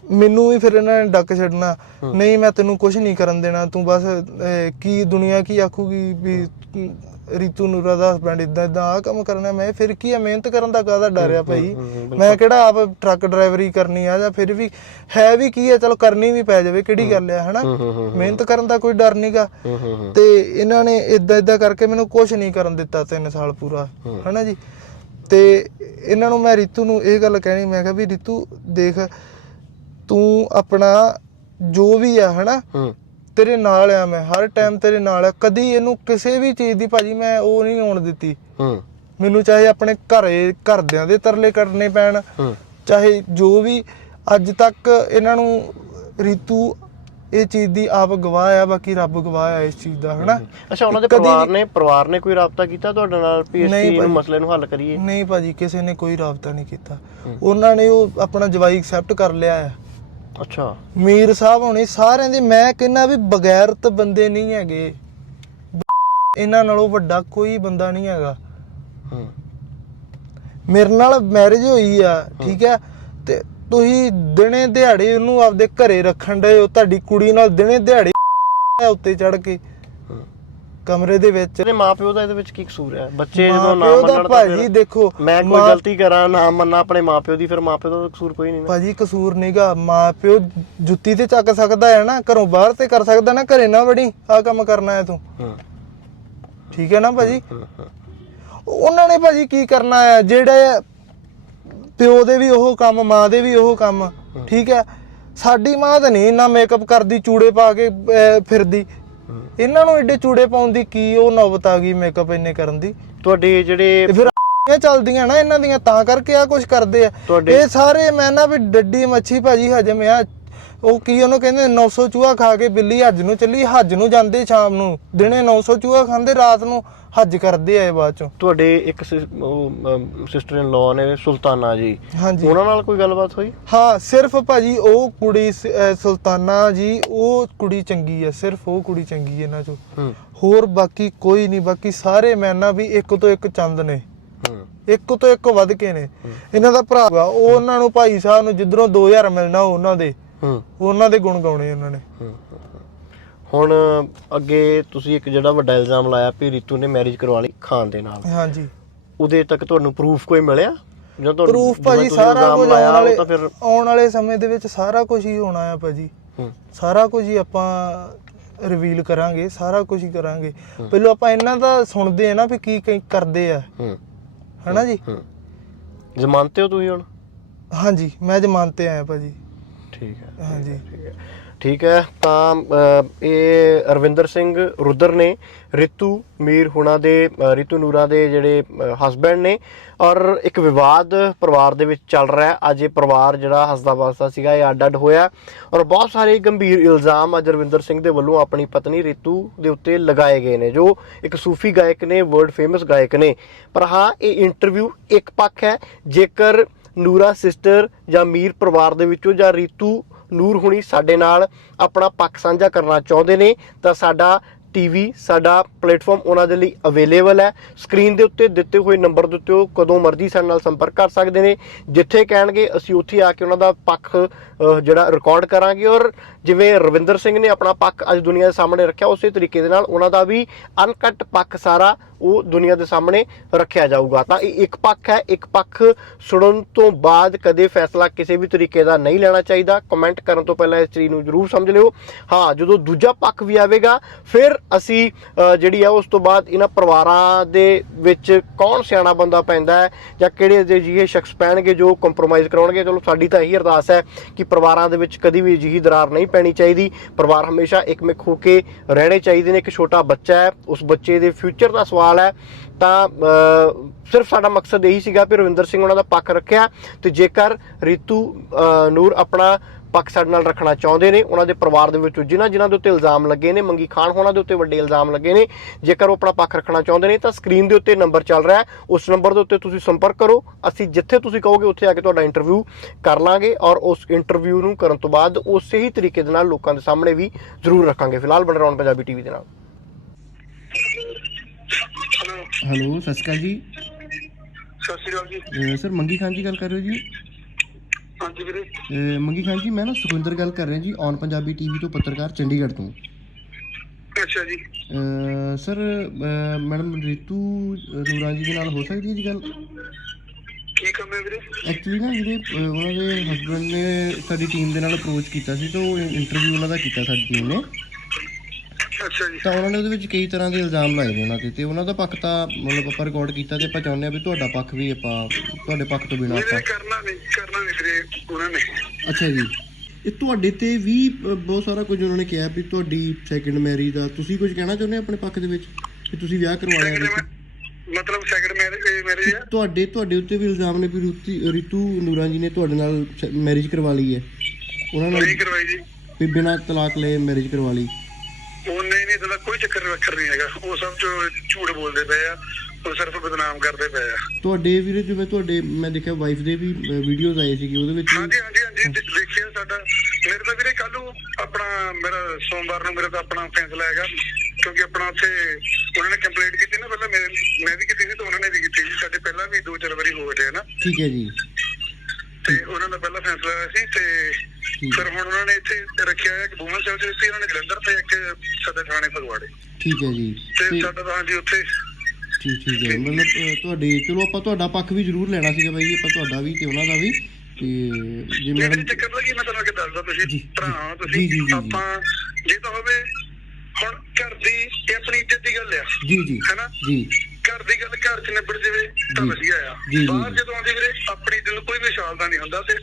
ਮੈਨੂੰ ਵੀ ਫਿਰ ਇਹਨਾਂ ਨੇ ਡੱਕ ਛੱਡਣਾ। ਨਹੀਂ ਮੈਂ ਤੈਨੂੰ ਕੁਝ ਨਹੀਂ ਕਰਨ ਦੇਣਾ। ਤੂੰ ਬਸ ਅਹ, ਕੀ ਦੁਨੀਆ ਕੀ ਆਖੂਗੀ ਵੀ ਅਮ, ਰੀਤੂ ਨੂਰਾ ਦਾ ਹਸਬੰਡ ਇਦਾਂ ਇਦਾਂ ਆ ਕੰਮ ਕਰਨਾ ਮੈਂ ਫਿਰ ਕੀ ਆ? ਮਿਹਨਤ ਕਰਨ ਦਾ ਕਾਹਦਾ ਡਰ ਆ ਭਾਈ? ਮੈਂ ਕਿਹੜਾ ਆਪ ਟਰੱਕ ਡਰਾਈਵਰੀ ਕਰਨੀ ਆ ਜਾਂ ਫਿਰ ਵੀ ਹੈ ਵੀ ਕੀ ਆ? ਚਲੋ ਕਰਨੀ ਵੀ ਪੈ ਜਾਵੇ ਕਿਹੜੀ ਗੱਲ ਆ ਹਨਾ? ਮਿਹਨਤ ਕਰਨ ਦਾ ਕੋਈ ਡਰ ਨਹੀਂਗਾ ਹੂੰ ਹੂੰ ਹੂੰ। ਤੇ ਇਹਨਾਂ ਨੇ ਇਦਾਂ ਇਦਾਂ ਕਰਕੇ ਮੈਨੂੰ ਕੁਝ ਨਹੀਂ ਕਰਨ ਦਿੱਤਾ 3 ਸਾਲ ਪੂਰਾ। ਹਨਾ ਜੀ? ਤੇ ਇਹਨਾਂ ਨੂੰ ਮੈਂ ਰੀਤੂ ਨੂੰ ਇਹ ਗੱਲ ਕਹਿਣੀ ਮੈਂ ਕਿਹਾ ਵੀ ਰੀਤੂ ਦੇਖ ਤੂੰ ਆਪਣਾ ਜੋ ਵੀ ਆ ਹਨਾ? ਤੇਰੇ ਨਾਲ ਆ ਮੈਂ ਹਰ ਟਾਈਮ ਤੇਰੇ ਨਾਲ ਆ। ਕਦੀ ਇਹਨੂੰ ਕਿਸੇ ਵੀ ਚੀਜ਼ ਦੀ ਭਾਜੀ ਮੈਂ ਉਹ ਨਹੀਂ ਹੋਣ ਦਿੱਤੀ। ਹੂੰ। ਮੈਨੂੰ ਚਾਹੇ ਆਪਣੇ ਘਰੇ ਘਰਦਿਆਂ ਦੇ ਤਰਲੇ ਕੱਢਣੇ ਪੈਣ। ਚਾਹੇ ਜੋ ਵੀ ਅੱਜ ਤੱਕ ਇਹਨਾਂ ਨੂੰ ਰੀਤੂ ਇਹ ਚੀਜ਼ ਦੀ ਆਪ ਗਵਾਹ ਆ ਬਾਕੀ ਰੱਬ ਗਵਾਹ ਆ ਇਸ ਚੀਜ਼ ਦਾ ਹਨਾ? ਅੱਛਾ ਉਹਨਾਂ ਦੇ ਪਰਿਵਾਰ ਨੇ ਪਰਿਵਾਰ ਨੇ ਕੋਈ ਰਾਬਤਾ ਕੀਤਾ ਤੁਹਾਡੇ ਨਾਲ ਚੀਜ਼ ਨੂੰ। ਮਸਲੇ ਨੂੰ ਹੱਲ ਕਰੀਏ? ਨਹੀਂ ਭਾਜੀ ਕਿਸੇ ਨੇ ਕੋਈ ਰਾਬਤਾ ਨਹੀਂ ਕੀਤਾ। ਉਹਨਾਂ ਨੇ ਉਹ ਆਪਣਾ ਜਵਾਈ ਐਕਸੈਪਟ ਕਰ ਲਿਆ ਆ। ਅੱਛਾ। ਮੀਰ ਸਾਹਿਬ ਹੋਣੀ ਸਾਰਿਆਂ ਦੇ ਮੈਂ ਕਹਿੰਦਾ ਵੀ ਬਗੈਰਤ ਬੰਦੇ ਨਹੀਂ ਹੈਗੇ। ਇਹਨਾਂ ਨਾਲੋਂ ਵੱਡਾ ਕੋਈ ਬੰਦਾ ਨਹੀਂ ਹੈਗਾ। ਹੂੰ। ਮੇਰੇ ਨਾਲ ਮੈਰਿਜ ਹੋਈ ਆ ਠੀਕ ਹੈ? ਤੇ ਤੁਸੀਂ ਦਿਨੇ ਦਿਹਾੜੇ ਉਹਨੂੰ ਆਪਦੇ ਘਰੇ ਰੱਖਣ ਦੇ ਹੋ ਤੁਹਾਡੀ ਕੁੜੀ ਨਾਲ ਦਿਨੇ ਦਿਹਾੜੇ ਉੱਤੇ ਚੜ ਕੇ। ਕਮਰੇ ਦੇ ਵਿੱਚ। ਇਹਦੇ ਮਾਪਿਓ ਦਾ ਇਹਦੇ ਵਿੱਚ ਕੀ ਕਸੂਰ ਹੈ? ਬੱਚੇ ਜਦੋਂ ਨਾ ਮੰਨਣ ਤਾਂ ਭਾਜੀ ਦੇਖੋ ਮੈਂ ਕੋਈ ਗਲਤੀ ਕਰਾਂ ਨਾ ਮੰਨਾਂ ਆਪਣੇ ਮਾਪਿਓ ਦੀ ਫਿਰ ਮਾਪਿਓ ਦਾ ਕਸੂਰ ਕੋਈ ਨਹੀਂ ਨਾ। ਭਾਜੀ ਕਸੂਰ ਨਹੀਂਗਾ ਮਾਂ ਪਿਓ ਜੁੱਤੀ ਤੇ ਚੱਕ ਸਕਦਾ ਹੈ ਨਾ ਘਰੋਂ ਬਾਹਰ ਤੇ ਕਰ ਸਕਦਾ ਨਾ ਘਰੇ ਨਾ ਵੜੀ। ਆ ਕੰਮ ਕਰਨਾ ਹੈ ਤੂੰ। ਹੂੰ। ਠੀਕ ਹੈ ਨਾ ਭਾਜੀ? ਉਹਨਾਂ ਨੇ ਭਾਜੀ ਕੀ ਕਰਨਾ ਹੈ? ਜਿਹੜੇ ਪਿਓ ਦੇ ਵੀ ਉਹ ਕੰਮ ਮਾਂ ਦੇ ਵੀ ਉਹ ਕੰਮ। ਠੀਕ ਹੈ? ਸਾਡੀ ਮਾਂ ਤਾਂ ਨਹੀਂ ਇੰਨਾ ਮੇਕਅਪ ਕਰਦੀ ਚੂੜੇ ਪਾ ਕੇ ਫਿਰਦੀ। ਇਹਨਾਂ ਨੂੰ ਐਡੇ ਚੂੜੇ ਪਾਉਣ ਦੀ ਕੀ ਉਹ ਨੌਬਤ ਆ ਗਈ ਮੇਕਅਪ ਇੰਨੇ ਕਰਨ ਦੀ? ਤੁਹਾਡੇ ਜਿਹੜੇ ਤੇ ਫਿਰ ਇਹ ਚੱਲਦੀਆਂ ਨਾ ਇਹਨਾਂ ਦੀਆਂ ਤਾਂ ਕਰਕੇ ਆ ਕੁਝ ਕਰਦੇ ਆ। ਤੁਹਾਡੇ- ਇਹ ਸਾਰੇ ਮੈਂ ਨਾ ਵੀ ਡੱਡੀ ਮੱਛੀ ਭਾਜੀ ਹਜਮ ਆ ਉਹ ਕੀ ਉਹਨੂੰ ਕਹਿੰਦੇ 900 ਚੂਹਾ ਖਾ ਕੇ ਬਿੱਲੀ ਹੱਜ ਨੂੰ ਚੱਲੀ ਹੱਜ ਨੂੰ ਜਾਂਦੇ ਸ਼ਾਮ ਨੂੰ। ਦਿਨੇ 900 ਚੂਹਾ ਖਾਂਦੇ ਰਾਤ ਨੂੰ ਹੱਜ ਕਰਦੇ ਆ ਇਹ ਬਾਅਦ ਚੋਂ। ਤੁਹਾਡੇ ਇੱਕ ਸਿਸਟਰ ਇਨ ਲਾਅ ਨੇ ਸੁਲਤਾਨਾ ਜੀ। ਹਾਂਜੀ। ਉਹਨਾਂ ਨਾਲ ਕੋਈ ਗੱਲਬਾਤ ਹੋਈ? ਹਾਂ ਸਿਰਫ ਭਾਜੀ ਉਹ ਕੁੜੀ ਸੁਲਤਾਨਾ ਜੀ ਉਹ ਕੁੜੀ ਚੰਗੀ ਹੈ ਸਿਰਫ ਉਹ ਕੁੜੀ ਚੰਗੀ ਹੈ ਇਹਨਾਂ ਚੋਂ। ਹੋਰ ਬਾਕੀ ਕੋਈ ਨਹੀਂ ਬਾਕੀ ਸਾਰੇ ਮੈਂ ਨਾ ਵੀ ਇੱਕ ਤੋਂ ਇੱਕ ਚੰਦ ਨੇ। ਇੱਕ ਤੋਂ ਇੱਕ ਵੱਧ ਕੇ ਨੇ। ਇਹਨਾਂ ਦਾ ਭਰਾ ਉਹ ਉਹਨਾਂ ਨੂੰ ਭਾਈ ਸਾਹਿਬ ਨੂੰ ਜਿੱਧਰੋਂ 2000 ਮਿਲਣਾ ਉਹ ਉਹਨਾਂ ਦੇ। ਉਹਨਾਂ ਦੇ ਗੁਣ ਗਾਉਣੇ ਉਹਨਾਂ ਨੇ। ਹੁਣ ਅੱਗੇ ਤੁਸੀਂ ਇੱਕ ਜਿਹੜਾ ਵੱਡਾ ਇਲਜ਼ਾਮ ਲਾਇਆ ਵੀ ਰੀਤੂ ਨੇ ਮੈਰਿਜ ਕਰਵਾ ਲਈ ਖਾਨ ਦੇ ਨਾਲ। ਹਾਂਜੀ। ਉਹਦੇ ਤੱਕ ਤੁਹਾਨੂੰ ਪ੍ਰੂਫ ਕੋਈ ਮਿਲਿਆ? ਜਾਂ ਤੁਹਾਨੂੰ ਪ੍ਰੂਫ ਭਾਜੀ ਸਾਰਾ ਕੁਝ ਆਉਣ ਵਾਲੇ ਆਉਣ ਵਾਲੇ ਸਮੇਂ ਦੇ ਵਿੱਚ ਸਾਰਾ ਕੁਝ ਹੀ ਹੋਣਾ ਆ ਭਾਜੀ। ਸਾਰਾ ਕੁਝ ਹੀ ਆਪਾਂ ਰਿਵੀਲ ਕਰਾਂਗੇ ਸਾਰਾ ਕੁਝ ਹੀ ਕਰਾਂਗੇ। ਪਹਿਲਾਂ ਆਪਾਂ ਇਹਨਾਂ ਦਾ ਸੁਣਦੇ ਆ ਨਾ ਵੀ ਕੀ ਕੀ ਕਰਦੇ ਆ। ਹਨਾ ਜੀ? ਜ਼ਮਾਨਤੇ ਹੋ ਤੁਸੀਂ ਹੁਣ? ਹਾਂਜੀ ਮੈਂ ਜ਼ਮਾਨਤ ਤੇ ਆਇਆ ਭਾਜੀ। ਠੀਕ ਹੈ। ਹਾਂਜੀ। ਠੀਕ ਹੈ ਤਾਂ ਅ, ਇਹ ਅਰਵਿੰਦਰ ਸਿੰਘ ਰੁਦਰ ਨੇ ਰਿਤੂ ਮੀਰ ਹੁਣਾ ਦੇ ਅ, ਰਿਤੂ ਨੂਰਾ ਦੇ ਜਿਹੜੇ ਹਸਬੈਂਡ ਨੇ ਔਰ ਇੱਕ ਵਿਵਾਦ ਪਰਿਵਾਰ ਦੇ ਵਿੱਚ ਚੱਲ ਰਿਹਾ ਹੈ। ਅੱਜ ਇਹ ਪਰਿਵਾਰ ਜਿਹੜਾ ਹੱਸਦਾ ਵਸਦਾ ਸੀਗਾ ਇਹ ਅੱਡ ਅੱਡ ਹੋਇਆ ਔਰ ਬਹੁਤ ਸਾਰੇ ਗੰਭੀਰ ਇਲਜ਼ਾਮ ਅੱਜ ਅਰਵਿੰਦਰ ਸਿੰਘ ਦੇ ਵੱਲੋਂ ਆਪਣੀ ਪਤਨੀ ਰਿਤੂ ਦੇ ਉੱਤੇ ਲਗਾਏ ਗਏ ਨੇ ਜੋ ਇੱਕ ਸੂਫੀ ਗਾਇਕ ਨੇ ਵਰਲਡ ਫੇਮਸ ਗਾਇਕ ਨੇ। ਪਰ ਹਾਂ ਇਹ ਇੰਟਰਵਿਊ ਇੱਕ ਪੱਖ ਹੈ। ਜੇਕਰ ਨੂਰਾ ਸਿਸਟਰ ਜਾਂ ਮੀਰ ਪਰਿਵਾਰ ਦੇ ਵਿੱਚੋਂ ਜਾਂ ਰੀਤੂ ਨੂਰ ਹੁਣੀ ਸਾਡੇ ਨਾਲ ਆਪਣਾ ਪੱਖ ਸਾਂਝਾ ਕਰਨਾ ਚਾਹੁੰਦੇ ਨੇ, ਤਾਂ ਸਾਡਾ ਟੀਵੀ ਸਾਡਾ ਪਲੇਟਫਾਰਮ ਉਹਨਾਂ ਦੇ ਲਈ ਅਵੇਲੇਬਲ ਹੈ। ਸਕਰੀਨ ਦੇ ਉੱਤੇ ਦਿੱਤੇ ਹੋਏ ਨੰਬਰ ਦੇ ਉੱਤੇ ਉਹ ਕਦੋਂ ਮਰਜ਼ੀ ਸਾਡੇ ਨਾਲ ਸੰਪਰਕ ਕਰ ਸਕਦੇ ਨੇ। ਜਿੱਥੇ ਕਹਿਣਗੇ, ਅਸੀਂ ਉੱਥੇ ਆ ਕੇ ਉਹਨਾਂ ਦਾ ਪੱਖ ਜਿਹੜਾ ਰਿਕਾਰਡ ਕਰਾਂਗੇ ਔਰ ਜਿਵੇਂ ਰਵਿੰਦਰ ਸਿੰਘ ਨੇ ਆਪਣਾ ਪੱਖ ਅੱਜ ਦੁਨੀਆ ਦੇ ਸਾਹਮਣੇ ਰੱਖਿਆ, ਉਸੇ ਤਰੀਕੇ ਦੇ ਨਾਲ ਉਹਨਾਂ ਦਾ ਵੀ ਅਨਕਟ ਪੱਖ ਸਾਰਾ ਉਹ ਦੁਨੀਆ ਦੇ ਸਾਹਮਣੇ ਰੱਖਿਆ ਜਾਊਗਾ। ਤਾਂ ਇਹ ਇੱਕ ਪੱਖ ਹੈ, ਇੱਕ ਪੱਖ ਸੁਣਨ ਤੋਂ ਬਾਅਦ ਕਦੇ ਫੈਸਲਾ ਕਿਸੇ ਵੀ ਤਰੀਕੇ ਦਾ ਨਹੀਂ ਲੈਣਾ ਚਾਹੀਦਾ। ਕਮੈਂਟ ਕਰਨ ਤੋਂ ਪਹਿਲਾਂ ਇਸ ਚੀਜ਼ ਨੂੰ ਜ਼ਰੂਰ ਸਮਝ ਲਿਓ। ਹਾਂ, ਜਦੋਂ ਦੂਜਾ ਪੱਖ ਵੀ ਆਵੇਗਾ, ਫਿਰ ਅਸੀਂ ਜਿਹੜੀ ਆ ਉਸ ਤੋਂ ਬਾਅਦ ਇਹਨਾਂ ਪਰਿਵਾਰਾਂ ਦੇ ਵਿੱਚ ਕੌਣ ਸਿਆਣਾ ਬੰਦਾ ਪੈਂਦਾ ਹੈ ਜਾਂ ਕਿਹੜੇ ਅਜਿਹੇ ਸ਼ਖਸ ਪੈਣਗੇ ਜੋ ਕੰਪਰੋਮਾਈਜ਼ ਕਰਾਉਣਗੇ? ਚਲੋ ਸਾਡੀ ਤਾਂ ਇਹੀ ਅਰਦਾਸ ਹੈ ਕਿ ਪਰਿਵਾਰਾਂ ਦੇ ਵਿੱਚ ਕਦੀ ਵੀ ਅਜਿਹੀ ਦਰਾਰ ਨਹੀਂ ਪੈਣੀ ਚਾਹੀਦੀ। ਪਰਿਵਾਰ ਹਮੇਸ਼ਾ ਇੱਕਮਿਕ ਹੋ ਕੇ ਰਹਿਣੇ ਚਾਹੀਦੇ ਨੇ। ਇੱਕ ਛੋਟਾ ਬੱਚਾ ਹੈ, ਉਸ ਬੱਚੇ ਦੇ ਫਿਊਚਰ ਦਾ ਸਵਾਲ ਹੈ। ਤਾਂ ਸਿਰਫ ਸਾਡਾ ਮਕਸਦ ਇਹੀ ਸੀਗਾ ਕਿ ਰਵਿੰਦਰ ਸਿੰਘ ਉਹਨਾਂ ਦਾ ਪੱਖ ਰੱਖਿਆ ਤੇ ਜੇਕਰ ਰੀਤੂ ਨੂਰ ਆਪਣਾ ਪੱਖ ਸਾਡੇ ਨਾਲ ਰੱਖਣਾ ਚਾਹੁੰਦੇ ਨੇ। ਉਹਨਾਂ ਦੇ ਪਰਿਵਾਰ ਦੇ ਵਿੱਚੋਂ ਜਿਨ੍ਹਾਂ ਜਿਨ੍ਹਾਂ ਦੇ ਉੱਤੇ ਇਲਜ਼ਾਮ ਲੱਗੇ ਨੇ ਮੰਗੀ ਖਾਨ ਹੋਣਾ ਦੇ ਉੱਤੇ ਵੱਡੇ ਇਲਜ਼ਾਮ ਲੱਗੇ ਨੇ। ਜੇਕਰ ਉਹ ਆਪਣਾ ਪੱਖ ਰੱਖਣਾ ਚਾਹੁੰਦੇ ਨੇ ਤਾਂ ਸਕਰੀਨ ਦੇ ਉੱਤੇ ਨੰਬਰ ਚੱਲ ਰਿਹਾ ਹੈ। ਉਸ ਨੰਬਰ ਦੇ ਉੱਤੇ ਤੁਸੀਂ ਸੰਪਰਕ ਕਰੋ। ਅਸੀਂ ਜਿੱਥੇ ਤੁਸੀਂ ਕਹੋਗੇ ਉੱਥੇ ਆ ਕੇ ਤੁਹਾਡਾ ਇੰਟਰਵਿਊ ਕਰ ਲਾਂਗੇ ਔਰ ਉਸ ਇੰਟਰਵਿਊ ਨੂੰ ਕਰਨ ਤੋਂ ਬਾਅਦ ਉਸੇ ਹੀ ਤਰੀਕੇ ਦੇ ਨਾਲ ਲੋਕਾਂ ਦੇ ਸਾਹਮਣੇ ਵੀ ਜ਼ਰੂਰ ਰੱਖਾਂਗੇ। ਫਿਲਹਾਲ ਬਣ ਰੌਣ ਪੰਜਾਬੀ ਟੀਵੀ ਦੇ ਨਾਲ। ਹੈਲੋ ਹੈਲੋ ਸਤਿ ਸ਼੍ਰੀ ਅਕਾਲ ਜੀ। ਸਤਿ ਸ਼੍ਰੀ ਅਕਾਲ ਜੀ। ਸਰ ਮੰਗੀ ਖਾਨ ਜੀ ਗੱਲ ਕਰ ਰਹੇ ਹੋ ਜੀ? ਹਾਂਜੀ ਵੀਰੇ। ਅਹ ਮੰਗੀ ਖਾਨ ਜੀ ਮੈਂ ਨਾ ਸੁਖਵਿੰਦਰ ਗੱਲ ਕਰ ਰਿਹਾ ਜੀ ਔਨ ਪੰਜਾਬੀ ਟੀਵੀ ਤੋਂ ਪੱਤਰਕਾਰ ਚੰਡੀਗੜ੍ਹ ਤੋਂ। ਅੱਛਾ ਜੀ। ਅਹ ਸਰ ਅਹ ਮੈਡਮ ਰੀਤੂ ਨੂਰਾਂ ਜੀ ਦੇ ਨਾਲ ਹੋ ਸਕਦੀ ਹੈ ਜੀ ਗੱਲ? ਕੀ ਕੰਮ ਹੈ ਵੀਰੇ? ਐਕਚੁਅਲੀ ਨਾ ਜਿਹੜੇ ਅਹ ਉਹਨਾਂ ਦੇ ਹਸਬੰਡ ਨੇ ਸਾਡੀ ਟੀਮ ਦੇ ਨਾਲ ਅਪਰੋਚ ਕੀਤਾ ਸੀ ਤਾਂ ਉਹ ਇੰਟਰਵਿਊ ਉਹਨਾਂ ਦਾ ਕੀਤਾ ਸਾਡੀ ਟੀਮ ਨੇ। ਅੱਛਾ ਜੀ। ਤਾਂ ਉਹਨਾਂ ਨੇ ਉਹਦੇ ਵਿੱਚ ਕਈ ਤਰ੍ਹਾਂ ਦੇ ਇਲਜ਼ਾਮ ਲਾਏ ਨੇ ਉਹਨਾਂ ਤੇ ਤੇ ਉਹਨਾਂ ਦਾ ਪੱਖ ਤਾਂ ਮਤਲਬ ਆਪਾਂ ਰਿਕਾਰਡ ਕੀਤਾ ਤੇ ਆਪਾਂ ਚਾਹੁੰਦੇ ਆ ਵੀ ਤੁਹਾਡਾ ਪੱਖ ਵੀ ਆਪਾਂ ਤੁਹਾਡੇ ਪੱਖ ਤੋਂ ਬਿਨਾਂ ਆਪਾਂ ਕਰਨਾ ਨਹੀਂ ਕਰਨਾ ਨਹੀਂ ਵੀਰੇ ਉਹਨਾਂ ਨੇ। ਅੱਛਾ ਜੀ। ਇਹ ਤੁਹਾਡੇ ਤੇ ਵੀ ਬਹੁਤ ਸਾਰਾ ਕੁਝ ਉਹਨਾਂ ਨੇ ਕਿਹਾ ਵੀ ਤੁਹਾਡੀ ਸੈਕੰਡ ਮੈਰਿਜ ਦਾ। ਤੁਸੀਂ ਕੁਝ ਕਹਿਣਾ ਚਾਹੁੰਦੇ ਹੋ ਆਪਣੇ ਪੱਖ ਦੇ ਵਿੱਚ? ਕਿ ਤੁਸੀਂ ਵਿਆਹ ਸੈਕਿੰਡ ਨਹੀਂ ਮਤਲਬ ਸੈਕਿੰਡ ਮੈਰਿਜ ਮੈਰਿਜ ਆ? ਤੁਹਾਡੇ ਤੁਹਾਡੇ ਉੱਤੇ ਵੀ ਇਲਜ਼ਾਮ ਨੇ ਵੀ ਰੂਤੀ ਰਿਤੂ ਨੂਰਾਂ ਜੀ ਨੇ ਤੁਹਾਡੇ ਨਾਲ ਮੈਰਿਜ ਕਰਵਾ ਲਈ ਹੈ। ਉਹਨਾਂ ਨਾਲ ਨਹੀਂ ਕਰਵਾਈ ਜੀ। ਵੀ ਬਿਨਾਂ ਤਲਾਕ ਲਏ ਮੈਰਿਜ ਕਰਵਾ ਲਈ ਉਹ ਨਹੀਂ ਨਹੀਂ ਇਹਦਾ ਕੋਈ ਚੱਕਰ ਵੱਖਰ ਨਹੀਂ ਹੈਗਾ। ਉਹ ਸਭ ਝੂਠ ਬੋਲਦੇ ਪਏ ਆ ਉਹ ਸਿਰਫ ਬਦਨਾਮ ਕਰਦੇ ਪਏ ਆ। ਤੁਹਾਡੇ ਵੀਰੇ ਜਿਵੇਂ ਤੁਹਾਡੇ ਮੈਂ ਦੇਖਿਆ ਵਾਈਫ ਦੇ ਵੀ ਵੀਡੀਓਜ਼ ਆਏ ਸੀਗੇ ਉਹਦੇ ਵਿੱਚ ਹਾਂਜੀ ਹਾਂਜੀ ਹਾਂਜੀ ਦੇਖਿਆ ਸਾਡਾ। ਮੇਰੇ ਤਾਂ ਵੀਰੇ ਕੱਲ ਨੂੰ ਆਪਣਾ ਮੇਰਾ ਸੋਮਵਾਰ ਨੂੰ ਮੇਰਾ ਤਾਂ ਆਪਣਾ ਫੈਸਲਾ ਹੈਗਾ ਕਿਉਂਕਿ ਆਪਣਾ ਉੱਥੇ ਉਹਨਾਂ ਨੇ ਕੰਪਲੇਂਟ ਕੀਤੀ ਨਾ ਪਹਿਲਾਂ ਮੇਰੇ ਮੈਂ ਵੀ ਕੀਤੀ ਸੀ ਤੇ ਉਹਨਾਂ ਨੇ ਵੀ ਕੀਤੀ ਸੀ। ਸਾਡੇ ਪਹਿਲਾਂ ਵੀ ਦੋ ਚਾਰ ਵਾਰੀ ਹੋ ਗਏ ਨਾ। ਠੀਕ ਹੈ ਜੀ। ਤੇ ਉਹਨਾਂ ਦਾ ਪਹਿਲਾ ਫੈਸਲਾ ਹੋਇਆ ਸੀ ਤੇ ਫਿਰ ਹੁਣ ਉਹਨਾਂ ਨੇ ਇੱਥੇ ਰੱਖਿਆ ਹੈ ਕਿ ਬੂਮਨ ਸਾਹਿਬ ਦਿੱਤੀ ਉਹਨਾਂ ਨੇ ਜਲੰਧਰ ਤੇ ਇੱਕ ਸਦਰ ਥਾਣੇ ਫਗਵਾੜੇ ਠੀਕ ਹੈ ਜੀ। ਤੇ ਸਾਡਾ ਤਾਂ ਹਾਂਜੀ ਉੱਥੇ। ਠੀਕ ਠੀਕ ਹੈ। ਮਤਲਬ ਤੁਹਾਡੇ ਚਲੋ ਆਪਾਂ ਤੁਹਾਡਾ ਪੱਖ ਵੀ ਜ਼ਰੂਰ ਲੈਣਾ ਸੀਗਾ ਬਾਈ ਆਪਾਂ ਤੁਹਾਡਾ ਵੀ ਤੇ ਉਹਨਾਂ ਦਾ ਵੀ। ਤੇ ਜੇ ਮੈਡਮ ਚੱਕਰ ਲੱਗੀ ਮੈਂ ਤੁਹਾਨੂੰ ਅੱਗੇ ਦੱਸਦਾ ਜੀ, ਤੁਸੀਂ। ਜੀ। ਭਰਾ ਜੀ, ਜੀ, ਜੀ, ਤੁਸੀਂ ਜੀ। ਆਪਾਂ ਜੇ ਤਾਂ ਹੋਵੇ ਹੁਣ ਘਰ ਦੀ ਇਹ ਆਪਣੀ ਇੱਜ਼ਤ ਦੀ ਗੱਲ ਆ। ਜੀ ਜੀ। ਹੈਨਾ? ਜੀ। ਘਰ ਦੀ ਗੱਲ ਘਰ ਚ ਨਿਬੜ ਜਾਵੇ ਤਾਂ। ਵਧੀਆ ਆ। ਬਾਹਰ। ਜਦੋਂ ਆਉਂਦੀ ਵੀਰੇ ਆਪਣੀ ਦਿਲ ਕੋਈ ਵੀ ਸਾਲ ਦਾ ਨਹੀਂ ਹੁੰਦਾ ਤੇ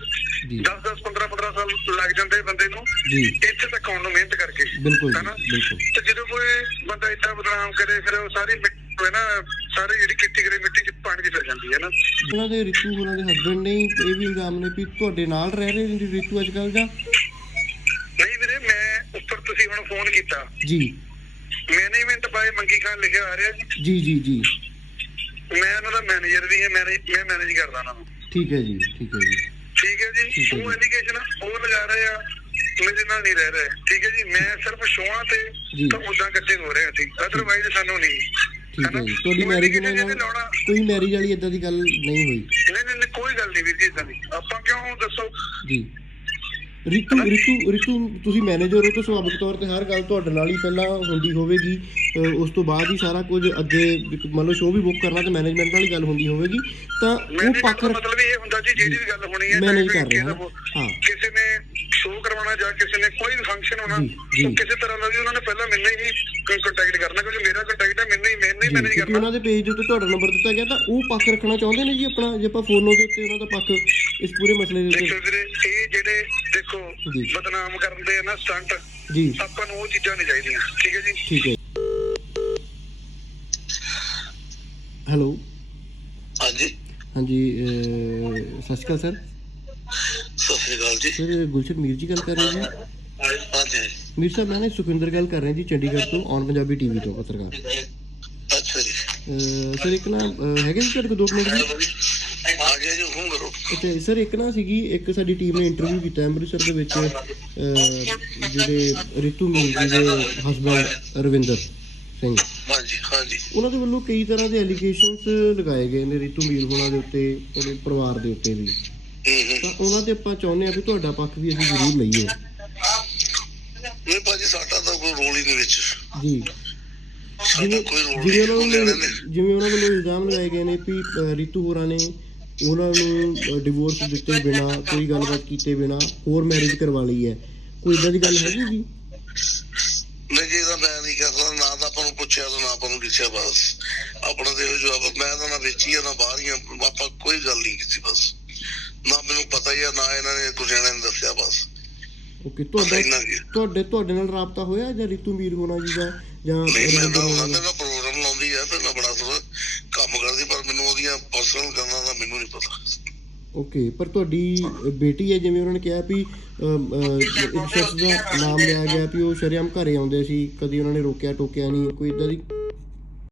ਜੀ। 10 10 15 15 ਸਾਲ ਲੱਗ ਜਾਂਦੇ ਬੰਦੇ ਨੂੰ। ਇੱਥੇ ਤੱਕ ਆਉਣ ਨੂੰ ਮਿਹਨਤ ਕਰਕੇ। ਬਿਲਕੁਲ? ਬਿਲਕੁਲ। ਤੇ ਜਦੋਂ ਕੋਈ ਬੰਦਾ ਇੱਦਾਂ ਬਦਨਾਮ ਕਰੇ ਫਿਰ ਉਹ ਸਾਰੀ ਮਿੱਟੀ ਹੈ ਨਾ ਸਾਰੀ ਜਿਹੜੀ ਕੀਤੀ ਕਰੇ ਮਿੱਟੀ ਚ ਪਾਣੀ ਦੀ ਫਿਰ ਜਾਂਦੀ ਹੈ ਨਾ। ਉਹਨਾਂ ਦੇ ਰਿਤੂ ਉਹਨਾਂ ਦੇ ਹਸਬੰਡ ਨੇ ਇਹ ਵੀ ਇਲਜ਼ਾਮ ਨੇ ਵੀ ਤੁਹਾਡੇ ਨਾਲ ਰਹਿ ਰਹੇ ਨੇ ਰਿਤੂ ਅੱਜ ਕੱਲ ਜਾਂ? ਨਹੀਂ ਵੀਰੇ ਮੈਂ ਉੱਪਰ ਤੁਸੀਂ ਹੁਣ ਫੋਨ ਕੀਤਾ। ਜੀ। ਮੈਨੇਜਮੈਂਟ ਬਾਏ ਮੰਗੀ ਖਾਨ ਲਿਖਿਆ ਆ ਰਿਹਾ ਜੀ। ਜੀ ਜੀ ਜੀ। ਮੈਂ ਉਹਨਾਂ ਦਾ ਮੈਨੇਜਰ ਵੀ ਹਾਂ ਮੈਨੇਜ ਮੈਂ ਮੈਨੇਜ ਕਰਦਾ ਉਹਨਾਂ ਨੂੰ। ਠੀਕ ਹੈ ਜੀ ਠੀਕ ਹੈ ਜੀ। ਠੀਕ ਹੈ ਜੀ? ਉਹ। ਐਲੀਗੇਸ਼ਨ ਉਹ ਲਗਾ ਰਹੇ ਆ ਮੇਰੇ ਨਾਲ ਨਹੀਂ ਰਹਿ ਰਹੇ। ਠੀਕ ਹੈ ਜੀ? ਮੈਂ ਸਿਰਫ ਸ਼ੋਆਂ। ਤੇ ਤਾਂ ਉਦਾਂ ਇਕੱਠੇ ਹੋ ਰਹੇ ਸੀ ਅਦਰਵਾਈਜ਼ ਸਾਨੂੰ ਨਹੀਂ। ਠੀਕ ਹੈ ਜੀ। ਤੁਹਾਡੀ ਮੈਰਿਜ ਨਾਲ ਕੋਈ ਮੈਰਿਜ ਵਾਲੀ ਇਦਾਂ ਦੀ ਗੱਲ ਨਹੀਂ ਹੋਈ? ਨਹੀਂ ਨਹੀਂ, ਕੋਈ ਗੱਲ ਨਹੀਂ ਵੀਰ ਜੀ ਇਦਾਂ ਦੀ। ਆਪਾਂ ਕਿਉਂ ਦੱਸੋ? ਜੀ। ਰਿਤੂ ਰਿਤੂ ਰਿਤੂ ਤੁਸੀਂ ਮੈਨੇਜਰ ਹੋ ਤਾਂ ਸੁਭਾਵਿਕ ਤੌਰ ਤੇ ਹਰ ਗੱਲ ਤੁਹਾਡੇ ਨਾਲ ਹੀ ਪਹਿਲਾਂ ਹੁੰਦੀ ਹੋਵੇਗੀ ਅਹ ਉਸ ਤੋਂ ਬਾਅਦ ਹੀ ਸਾਰਾ ਕੁਝ ਅੱਗੇ ਇੱਕ ਮੰਨ ਲਓ ਸ਼ੋਅ ਵੀ ਬੁੱਕ ਕਰਨਾ ਤੇ ਮੈਨੇਜਮੈਂਟ ਨਾਲ ਹੀ ਗੱਲ ਹੁੰਦੀ ਹੋਵੇਗੀ ਤਾਂ ਉਹ ਪੱਖ ਦਾ ਮਤਲਬ ਇਹ ਹੁੰਦਾ ਜੀ ਜਿਹੜੀ ਵੀ ਗੱਲ ਹੋਣੀ ਹੈ ਚਾਹੇ ਕਰ ਰਹੇ ਹਾਂ। ਕਿਸੇ ਨੇ ਸ਼ੋਅ ਕਰਵਾਉਣਾ ਜਾਂ ਕਿਸੇ ਨੇ ਕੋਈ ਵੀ ਫੰਕਸ਼ਨ ਹੋਣਾ। ਤਾਂ ਕਿਸੇ ਤਰ੍ਹਾਂ ਦਾ ਵੀ ਉਹਨਾਂ ਨੇ ਪਹਿਲਾਂ ਮੈਨੂੰ ਹੀ ਕੰਟੈਕਟ ਕਰਨਾ ਕਿਉਂਕਿ ਮੇਰਾ ਕੰਟੈਕਟ ਹੈ ਮੈਨੂੰ ਹੀ ਮੈਨੂੰ ਹੀ ਮੈਨੇਜ ਕਰਨਾ। ਉਹਨਾਂ ਦੇ ਪੇਜ ਦੇ ਉੱਤੇ ਤੁਹਾਡਾ ਨੰਬਰ ਦਿੱਤਾ ਗਿਆ ਤਾਂ ਉਹ ਪੱਖ ਰੱਖਣਾ ਚਾਹੁੰਦੇ ਨੇ ਜੀ ਆਪਣਾ ਜੇ ਆਪਾਂ ਫੋਨੋ ਦੇ ਉੱਤੇ ਉਹਨਾਂ ਦਾ ਪੱਖ ਇਸ ਪੂਰੇ ਮਸਲੇ ਦੇ ਦੇਖੋ ਉੱਤੇ। ਇਹ ਜਿਹੜੇ ਦੇਖੋ। ਬਦਨਾਮ ਕਰਦੇ ਆ ਨਾ ਸਟੰਟ ਜੀ। ਆਪਾਂ ਨੂੰ ਉਹ ਚੀਜ਼ਾਂ ਨਹੀਂ ਚਾਹੀਦੀਆਂ ਠੀਕ ਹੈ ਜੀ? ਠੀਕ ਹੈ। ਹੈਲੋ ਹਾਂਜੀ। ਹਾਂਜੀ ਸਤਿ ਸ਼੍ਰੀ ਅਕਾਲ ਸਰ। ਸਤਿ ਸ੍ਰੀ ਗੁਲਸ਼ਨ ਮੀਰ ਜੀ ਗੱਲ ਕਰ ਰਹੇ ਜੀ? ਹਾਂਜੀ। ਮੀਰ ਸਾਹਿਬ ਮੈਂ ਨਾ ਸੁਖਵਿੰਦਰ ਗੱਲ ਕਰ ਰਿਹਾ ਜੀ ਚੰਡੀਗੜ੍ਹ ਤੋਂ ਔਨ ਪੰਜਾਬੀ ਟੀਵੀ ਤੋਂ ਪੱਤਰਕਾਰ। ਅੱਛਾ ਜੀ। ਸਰ ਇੱਕ ਨਾ ਹੈਗੇ ਜੀ ਤੁਹਾਡੇ ਕੋਲ ਦੋ ਕੁ ਮਿੰਟ ਜੀ? ਆ ਗਿਆ ਜੀ ਕਰੋ ਅੱਛਾ ਸਰ ਇੱਕ ਨਾ ਸੀਗੀ ਇੱਕ ਸਾਡੀ ਟੀਮ ਨੇ ਇੰਟਰਵਿਊ ਕੀਤਾ ਅੰਮ੍ਰਿਤਸਰ ਦੇ ਵਿੱਚ ਜਿਹੜੇ ਰਿਤੂ ਮੀਰ ਜੀ ਦੇ ਹਸਬੰਡ ਰਵਿੰਦਰ ਸਿੰਘ। ਹਾਂਜੀ ਹਾਂਜੀ। ਉਹਨਾਂ ਦੇ ਵੱਲੋਂ ਕਈ ਤਰ੍ਹਾਂ ਦੇ ਐਲੀਗੇਸ਼ਨਸ ਲਗਾਏ ਗਏ ਨੇ ਰਿਤੂ ਮੀਰ ਹੋਣਾ ਦੇ ਉੱਤੇ ਉਹਦੇ ਪਰਿਵਾਰ ਦੇ ਉੱਤੇ ਵੀ। ਤਾਂ ਉਹਨਾਂ ਤੇ ਆਪਾਂ ਚਾਹੁੰਦੇ ਆ ਵੀ ਤੁਹਾਡਾ ਪੱਖ ਵੀ ਅਸੀਂ ਜ਼ਰੂਰ ਲਈਏ। ਨਹੀਂ ਭਾਜੀ ਸਾਡਾ ਤਾਂ ਕੋਈ ਰੋਲ ਹੀ ਨਹੀਂ ਵਿੱਚ। ਜੀ। ਸਾਡਾ ਜਿਵੇਂ ਕੋਈ ਰੋਲ ਜਿਵੇਂ ਨਹੀਂ ਉਹਨਾਂ ਲੈਣੇ ਨੂੰ ਨੇ ਜਿਵੇਂ ਉਹਨਾਂ ਵੱਲੋਂ ਇਲਜ਼ਾਮ ਲਗਾਏ ਗਏ ਨੇ ਵੀ ਅਹ, ਰਿਤੂ ਹੋਰਾਂ ਨੇ ਉਹਨਾਂ ਨੂੰ ਡਿਵੋਰਸ ਦਿੱਤੇ ਬਿਨਾ ਕੋਈ ਗੱਲਬਾਤ ਕੀਤੇ ਬਿਨਾ ਹੋਰ ਮੈਰਿਜ ਕਰਵਾ ਲਈ ਹੈ। ਕੋਈ ਇਦਾਂ ਦੀ ਗੱਲ ਹੈਗੀ ਜੀ ਨਹੀਂ ਜੀ ਇਹਦਾ ਮੈਂ ਨਹੀਂ ਸਕਦਾ ਨਾ ਤਾਂ ਆਪਾਂ ਨੂੰ ਪੁੱਛਿਆ ਤੇ ਨਾ ਆਪਾਂ ਨੂੰ ਕਿਛਿਆ ਬਸ। ਆਪਣਾ ਤੇ ਇਹੋ ਜਵਾਬ ਮੈਂ ਤਾਂ ਨਾ ਵੇਚੀ ਆ ਨਾ ਬਾਹਰ ਹੀ ਆ। ਆਪਾਂ ਕੋਈ ਗੱਲ ਨਹੀਂ ਕੀਤੀ ਬਸ। ਨਾ ਮੈਨੂੰ ਪਤਾ ਹੀ ਆ ਨਾ ਇਹਨਾਂ ਨੇ ਕੁਝ ਇਹਨਾਂ ਨੇ ਦੱਸਿਆ ਬਸ ਓਕੇ ਤੁਹਾਡਾ ਇੰਨਾ ਹੀ ਆ। ਤੁਹਾਡੇ ਤੁਹਾਡੇ ਨਾਲ ਰਾਬਤਾ ਹੋਇਆ ਜਾਂ ਰਿਤੂ ਮੀਰ ਹੋਣਾ ਜੀ ਦਾ ਜਾਂ ਨਹੀਂ ਮੈਂ ਤਾਂ ਉਹਨਾਂ ਦਾ? ਦਾ ਪ੍ਰੋਗਰਾਮ ਲਾਉਂਦੀ ਆ ਤੇ ਮੈਂ ਬੜਾ ਸੋਹਣਾ ਕੰਮ ਕਰਦੀ ਪਰ ਮੈਨੂੰ ਉਹਦੀਆਂ ਪਰਸਨਲ ਗੱਲਾਂ ਦਾ ਮੈਨੂੰ ਨਹੀਂ ਪਤਾ ਓਕੇ ਪਰ ਤੁਹਾਡੀ ਬੇਟੀ ਹੈ ਜਿਵੇਂ ਉਹਨਾਂ ਨੇ ਕਿਹਾ ਵੀ ਸ਼ਖਸ ਦਾ ਨਾਮ ਲਿਆ ਗਿਆ ਵੀ ਉਹ ਸ਼ਰੇਆਮ ਘਰੇ ਆਉਂਦੇ ਸੀ ਕਦੀ ਉਹਨਾਂ ਨੇ ਰੋਕਿਆ ਟੋਕਿਆ ਨਹੀਂ ਕੋਈ ਇਦਾਂ ਦੀ